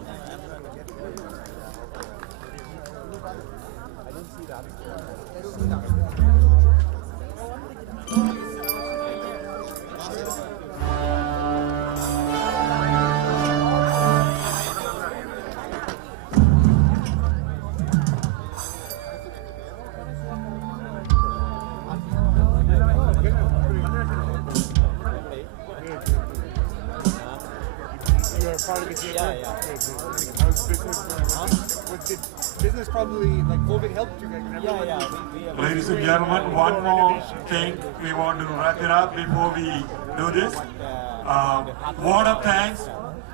Business probably, like, COVID helped you guys. Ladies and gentlemen, one more thing we want to wrap it up before we do this. Word of thanks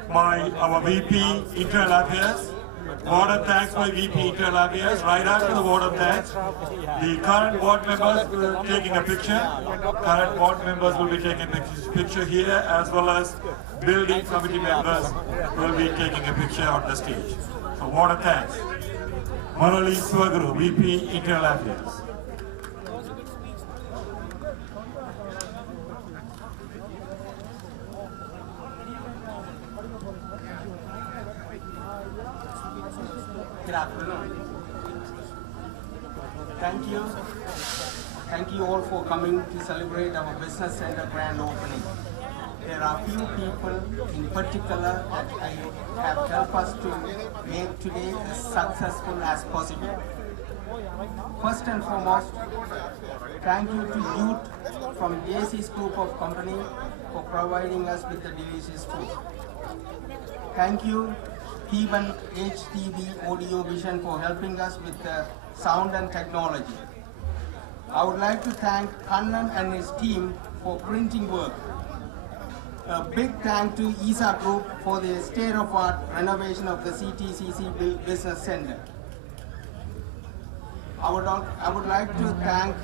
by our VP Internal Affairs. Word of thanks by VP Internal Affairs. Right after the word of thanks, the current board members will be taking a picture. Current board members will be taking a picture here, as well as building committee members will be taking a picture on the stage. So word of thanks. Murali Swaguru, VP Internal Affairs. Good afternoon. Thank you. Thank you all for coming to celebrate our business center grand opening. There are few people in particular that have helped us to make today as successful as possible. First and foremost, thank you to youth from JC's group of company for providing us with the delicious food. Thank you, Even HTV Audio Vision, for helping us with the sound and technology. I would like to thank Kannan and his team for printing work. A big thank to ISA Group for the state-of-art renovation of the CTCC Business Center. I would like to thank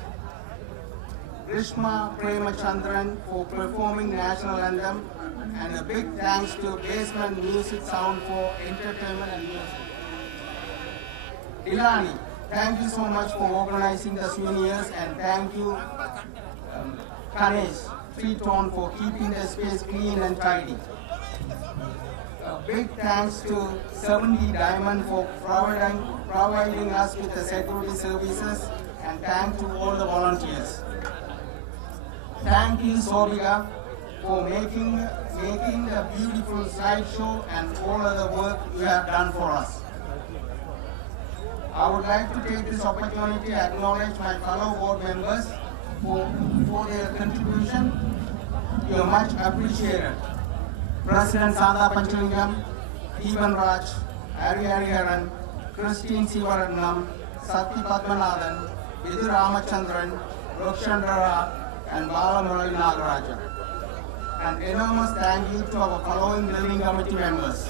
Grishma Premachandran for performing National Anthem, and a big thanks to Basement Music Sound for entertainment and music. Ilani, thank you so much for organizing the souvenirs, and thank you, Kanesh Freeton, for keeping the space clean and tidy. A big thanks to 70 Diamond for providing us with the security services, and thank to all the volunteers. Thank you, Sobika, for making the beautiful slideshow and all other work you have done for us. I would like to take this opportunity to acknowledge my fellow board members for their contribution. You are much appreciated. President Sanda Panchalingam, Devan Raj, Ari Hariharan, Christine Sivaratnam, Sati Padmanathan, Vidu Ramachandran, Rakshandra, and Bala Murali Nagarajan. An enormous thank you to our following building committee members.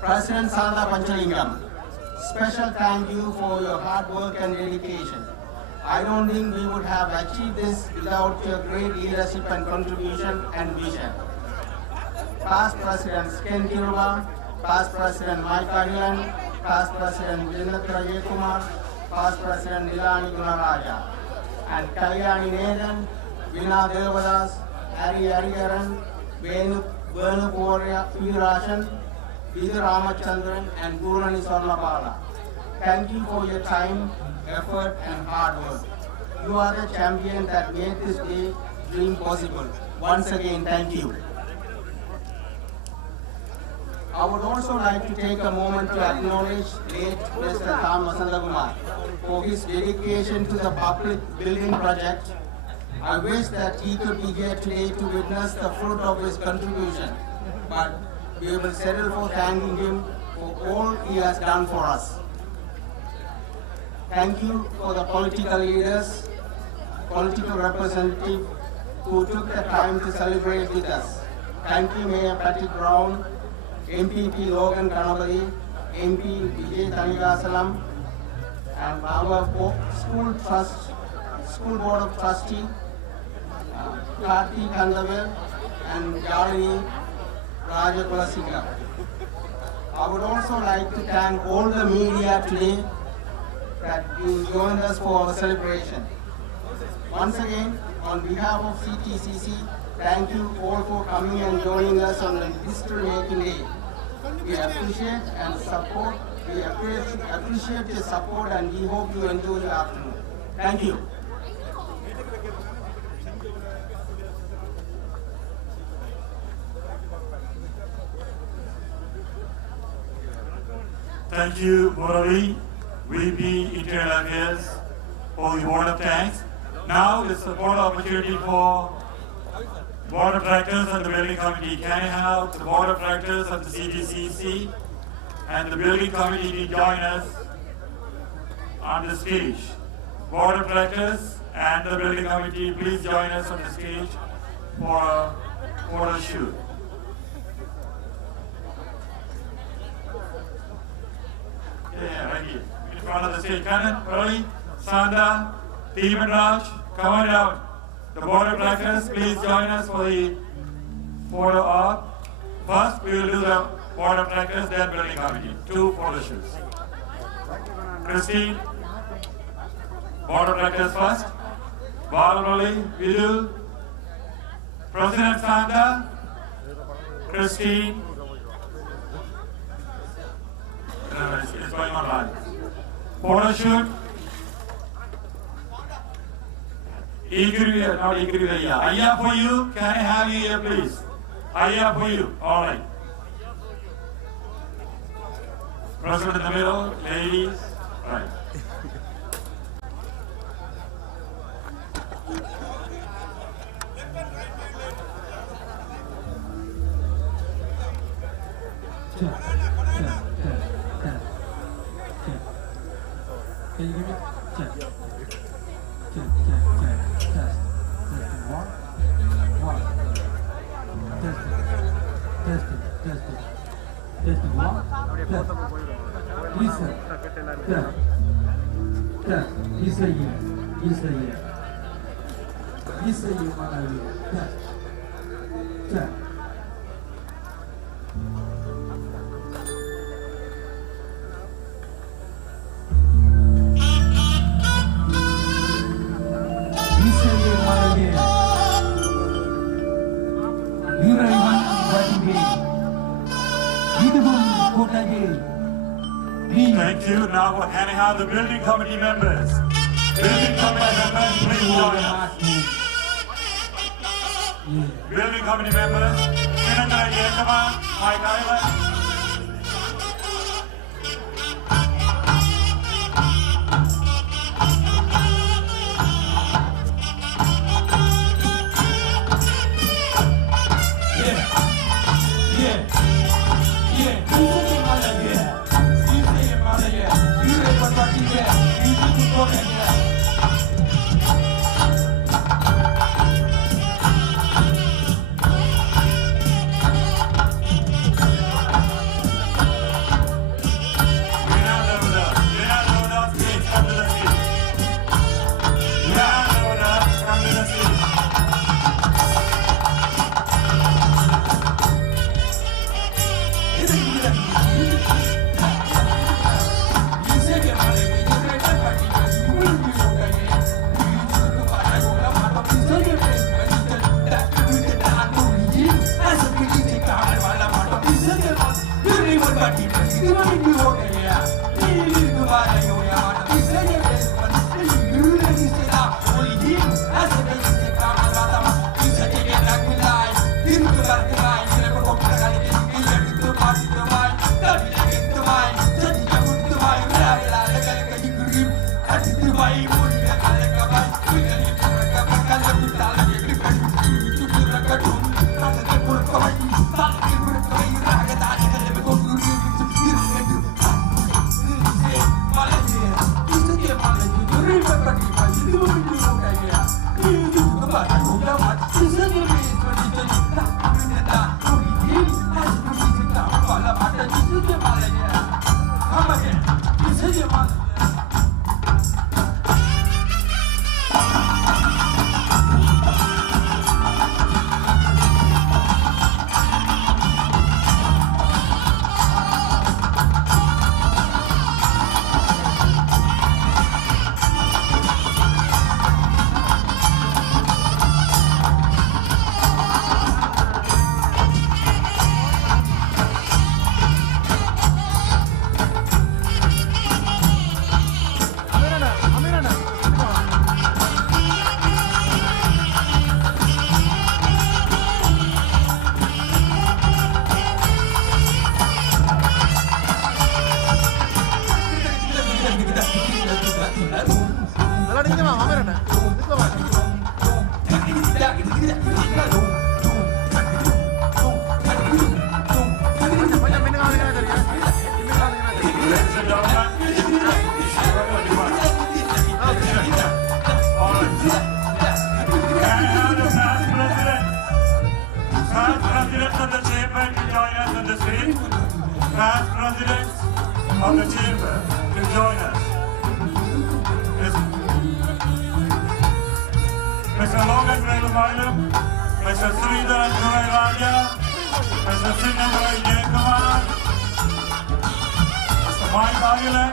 President Sanda Panchalingam, special thank you for your hard work and dedication. I don't think we would have achieved this without your great leadership and contribution and vision. Past Presidents Ken Kiruba, Past President Mike Ahilan, Past President Vinatra Yekumar, Past President Dilani Gunaraja, and Kalyani Nathan, Veena Devadas, Ari Hariharan, Venu Purashan, Vidu Ramachandran, and Gurani Swarnapala. Thank you for your time, effort, and hard work. You are the champion that made this day dream possible. Once again, thank you. I would also like to take a moment to acknowledge late Mr. Tham Vasandakumar for his dedication to the public building project. I wish that he could be here today to witness the fruit of his contribution, but we will settle for thanking him for all he has done for us. Thank you for the political leaders, political representatives who took the time to celebrate with us. Thank you, Mayor Patrick Brown, MPP Logan Kanabadi, MP Vijay Tanigasalam, and our school board of trustee, Karthi Kandavel and Yalini Rajakulasika. I would also like to thank all the media today that you joined us for our celebration. Once again, on behalf of CTCC, thank you all for coming and joining us on the history-making day. We appreciate and support. We appreciate your support, and we hope you enjoy the afternoon. Thank you. Thank you, Murali, VP Internal Affairs, for the word of thanks. Now is the board opportunity for board of directors and the building committee. Can I have the board of directors of the CTCC and the building committee to join us on the stage? Board of directors and the building committee, please join us on the stage for a photo shoot. Yeah, right here. In front of the stage. Kanan, Murali, Sanda, Team and Raj, come on down. The board of directors, please join us for the photo op. First, we will do the board of directors, then building committee. 2 photo shoots. Christine, board of directors first. Balamurali, Vidu, President Sanda, Christine. It's going on live. Photo shoot. Eagerly, not eagerly, yeah. Aya for you. Can I have you here, please? Aya for you. All right. President in the middle, ladies. All right. Can you hear me? Check. Test. 1. Testing. 1. Test. Listen. Test. Listen here. Test. Thank you. Now, can I have the building committee members? Building committee members, please join us. Building committee members, come on, Mike Island. past presidents of the chamber to join us. Mr. Logan Velumailum, Mr. Sridhar Joy Raja, Mr. Sinamai Jayakumar, Mr. Mike Aguilan,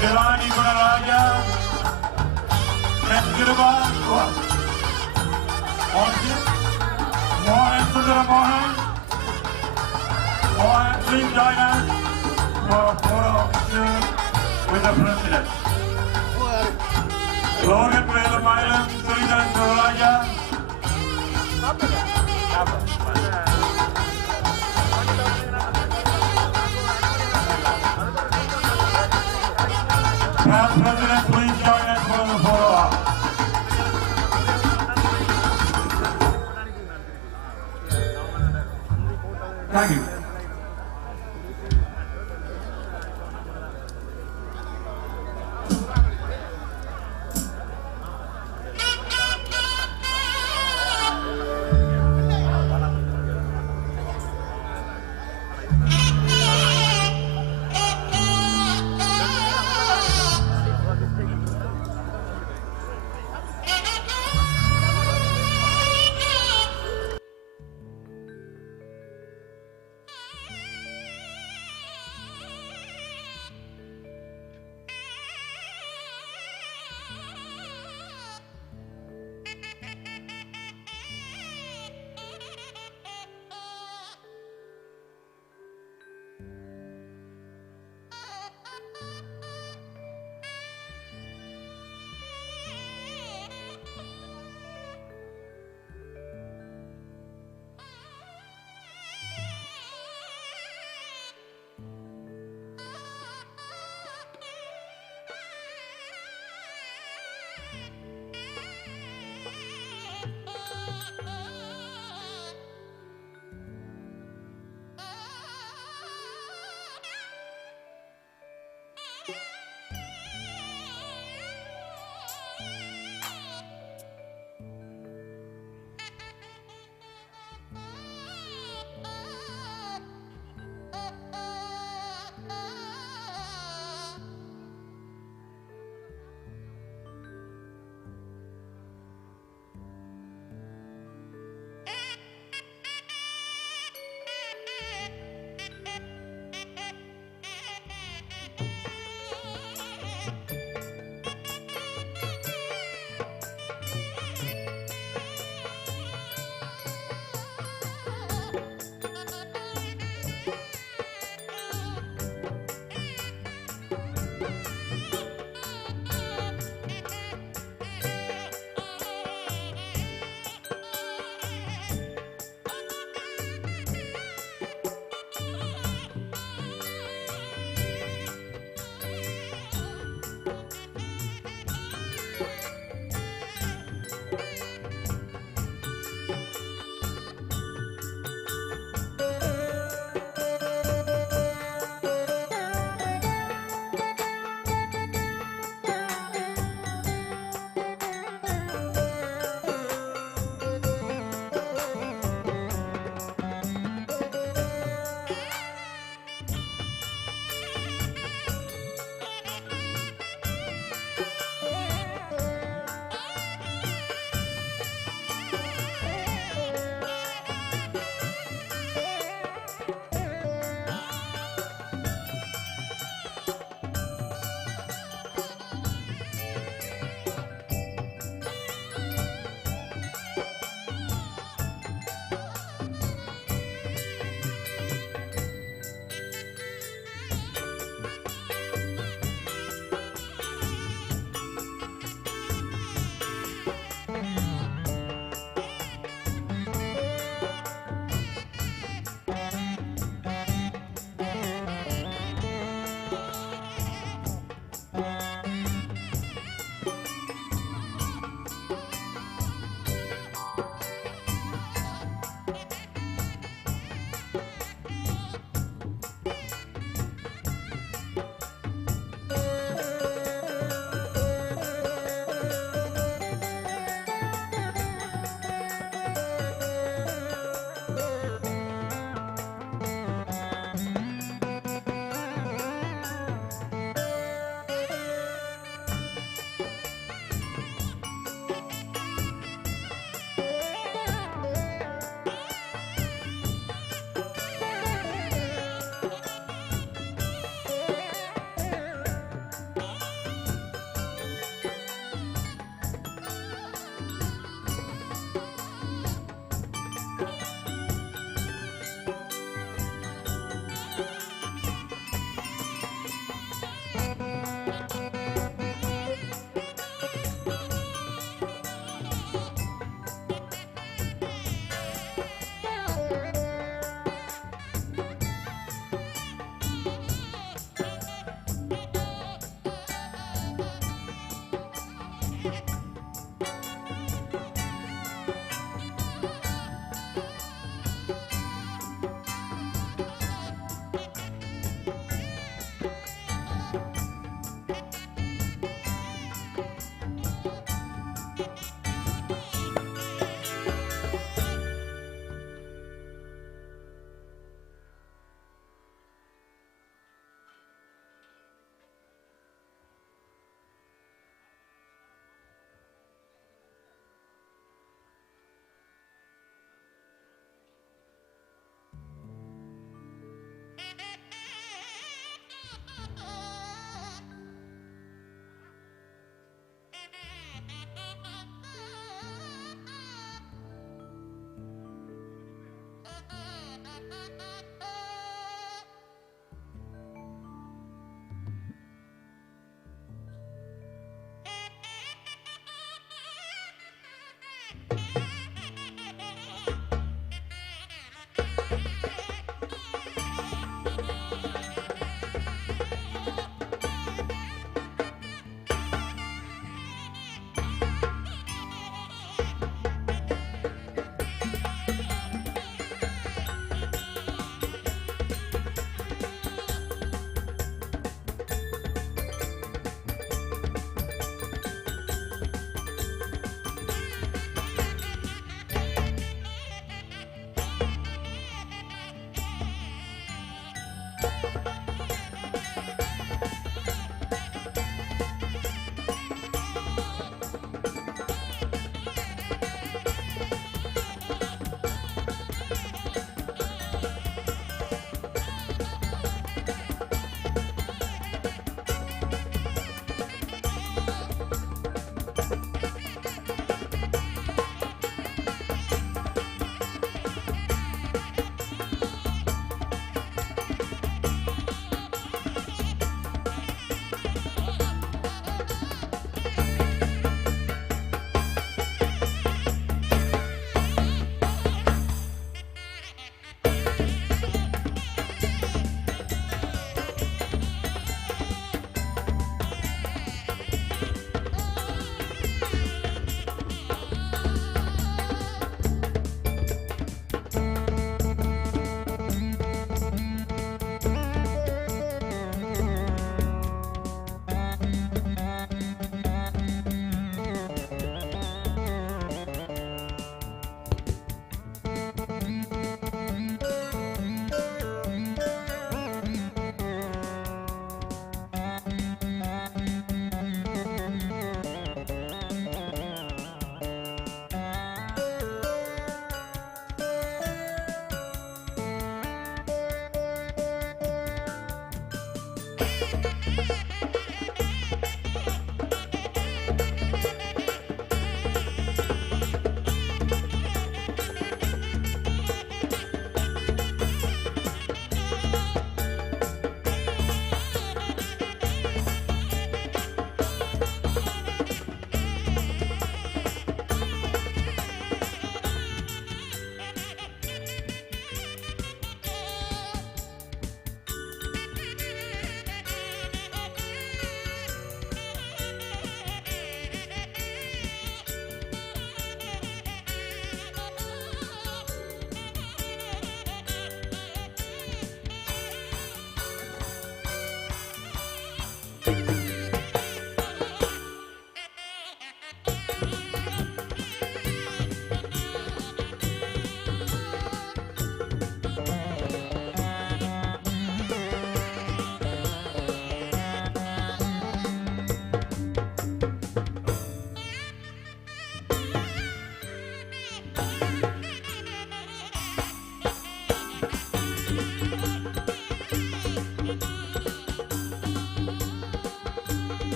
Gilani Gunaraja, Ms. Girba, Mohan Sundara Mohan, please join us for a photo with the President. Logan Velumailum, Sridhar Joy Raja, Past President, please join us for the photo op. Thank you.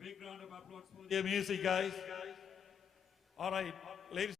Big round of applause for their music, guys. All right, ladies.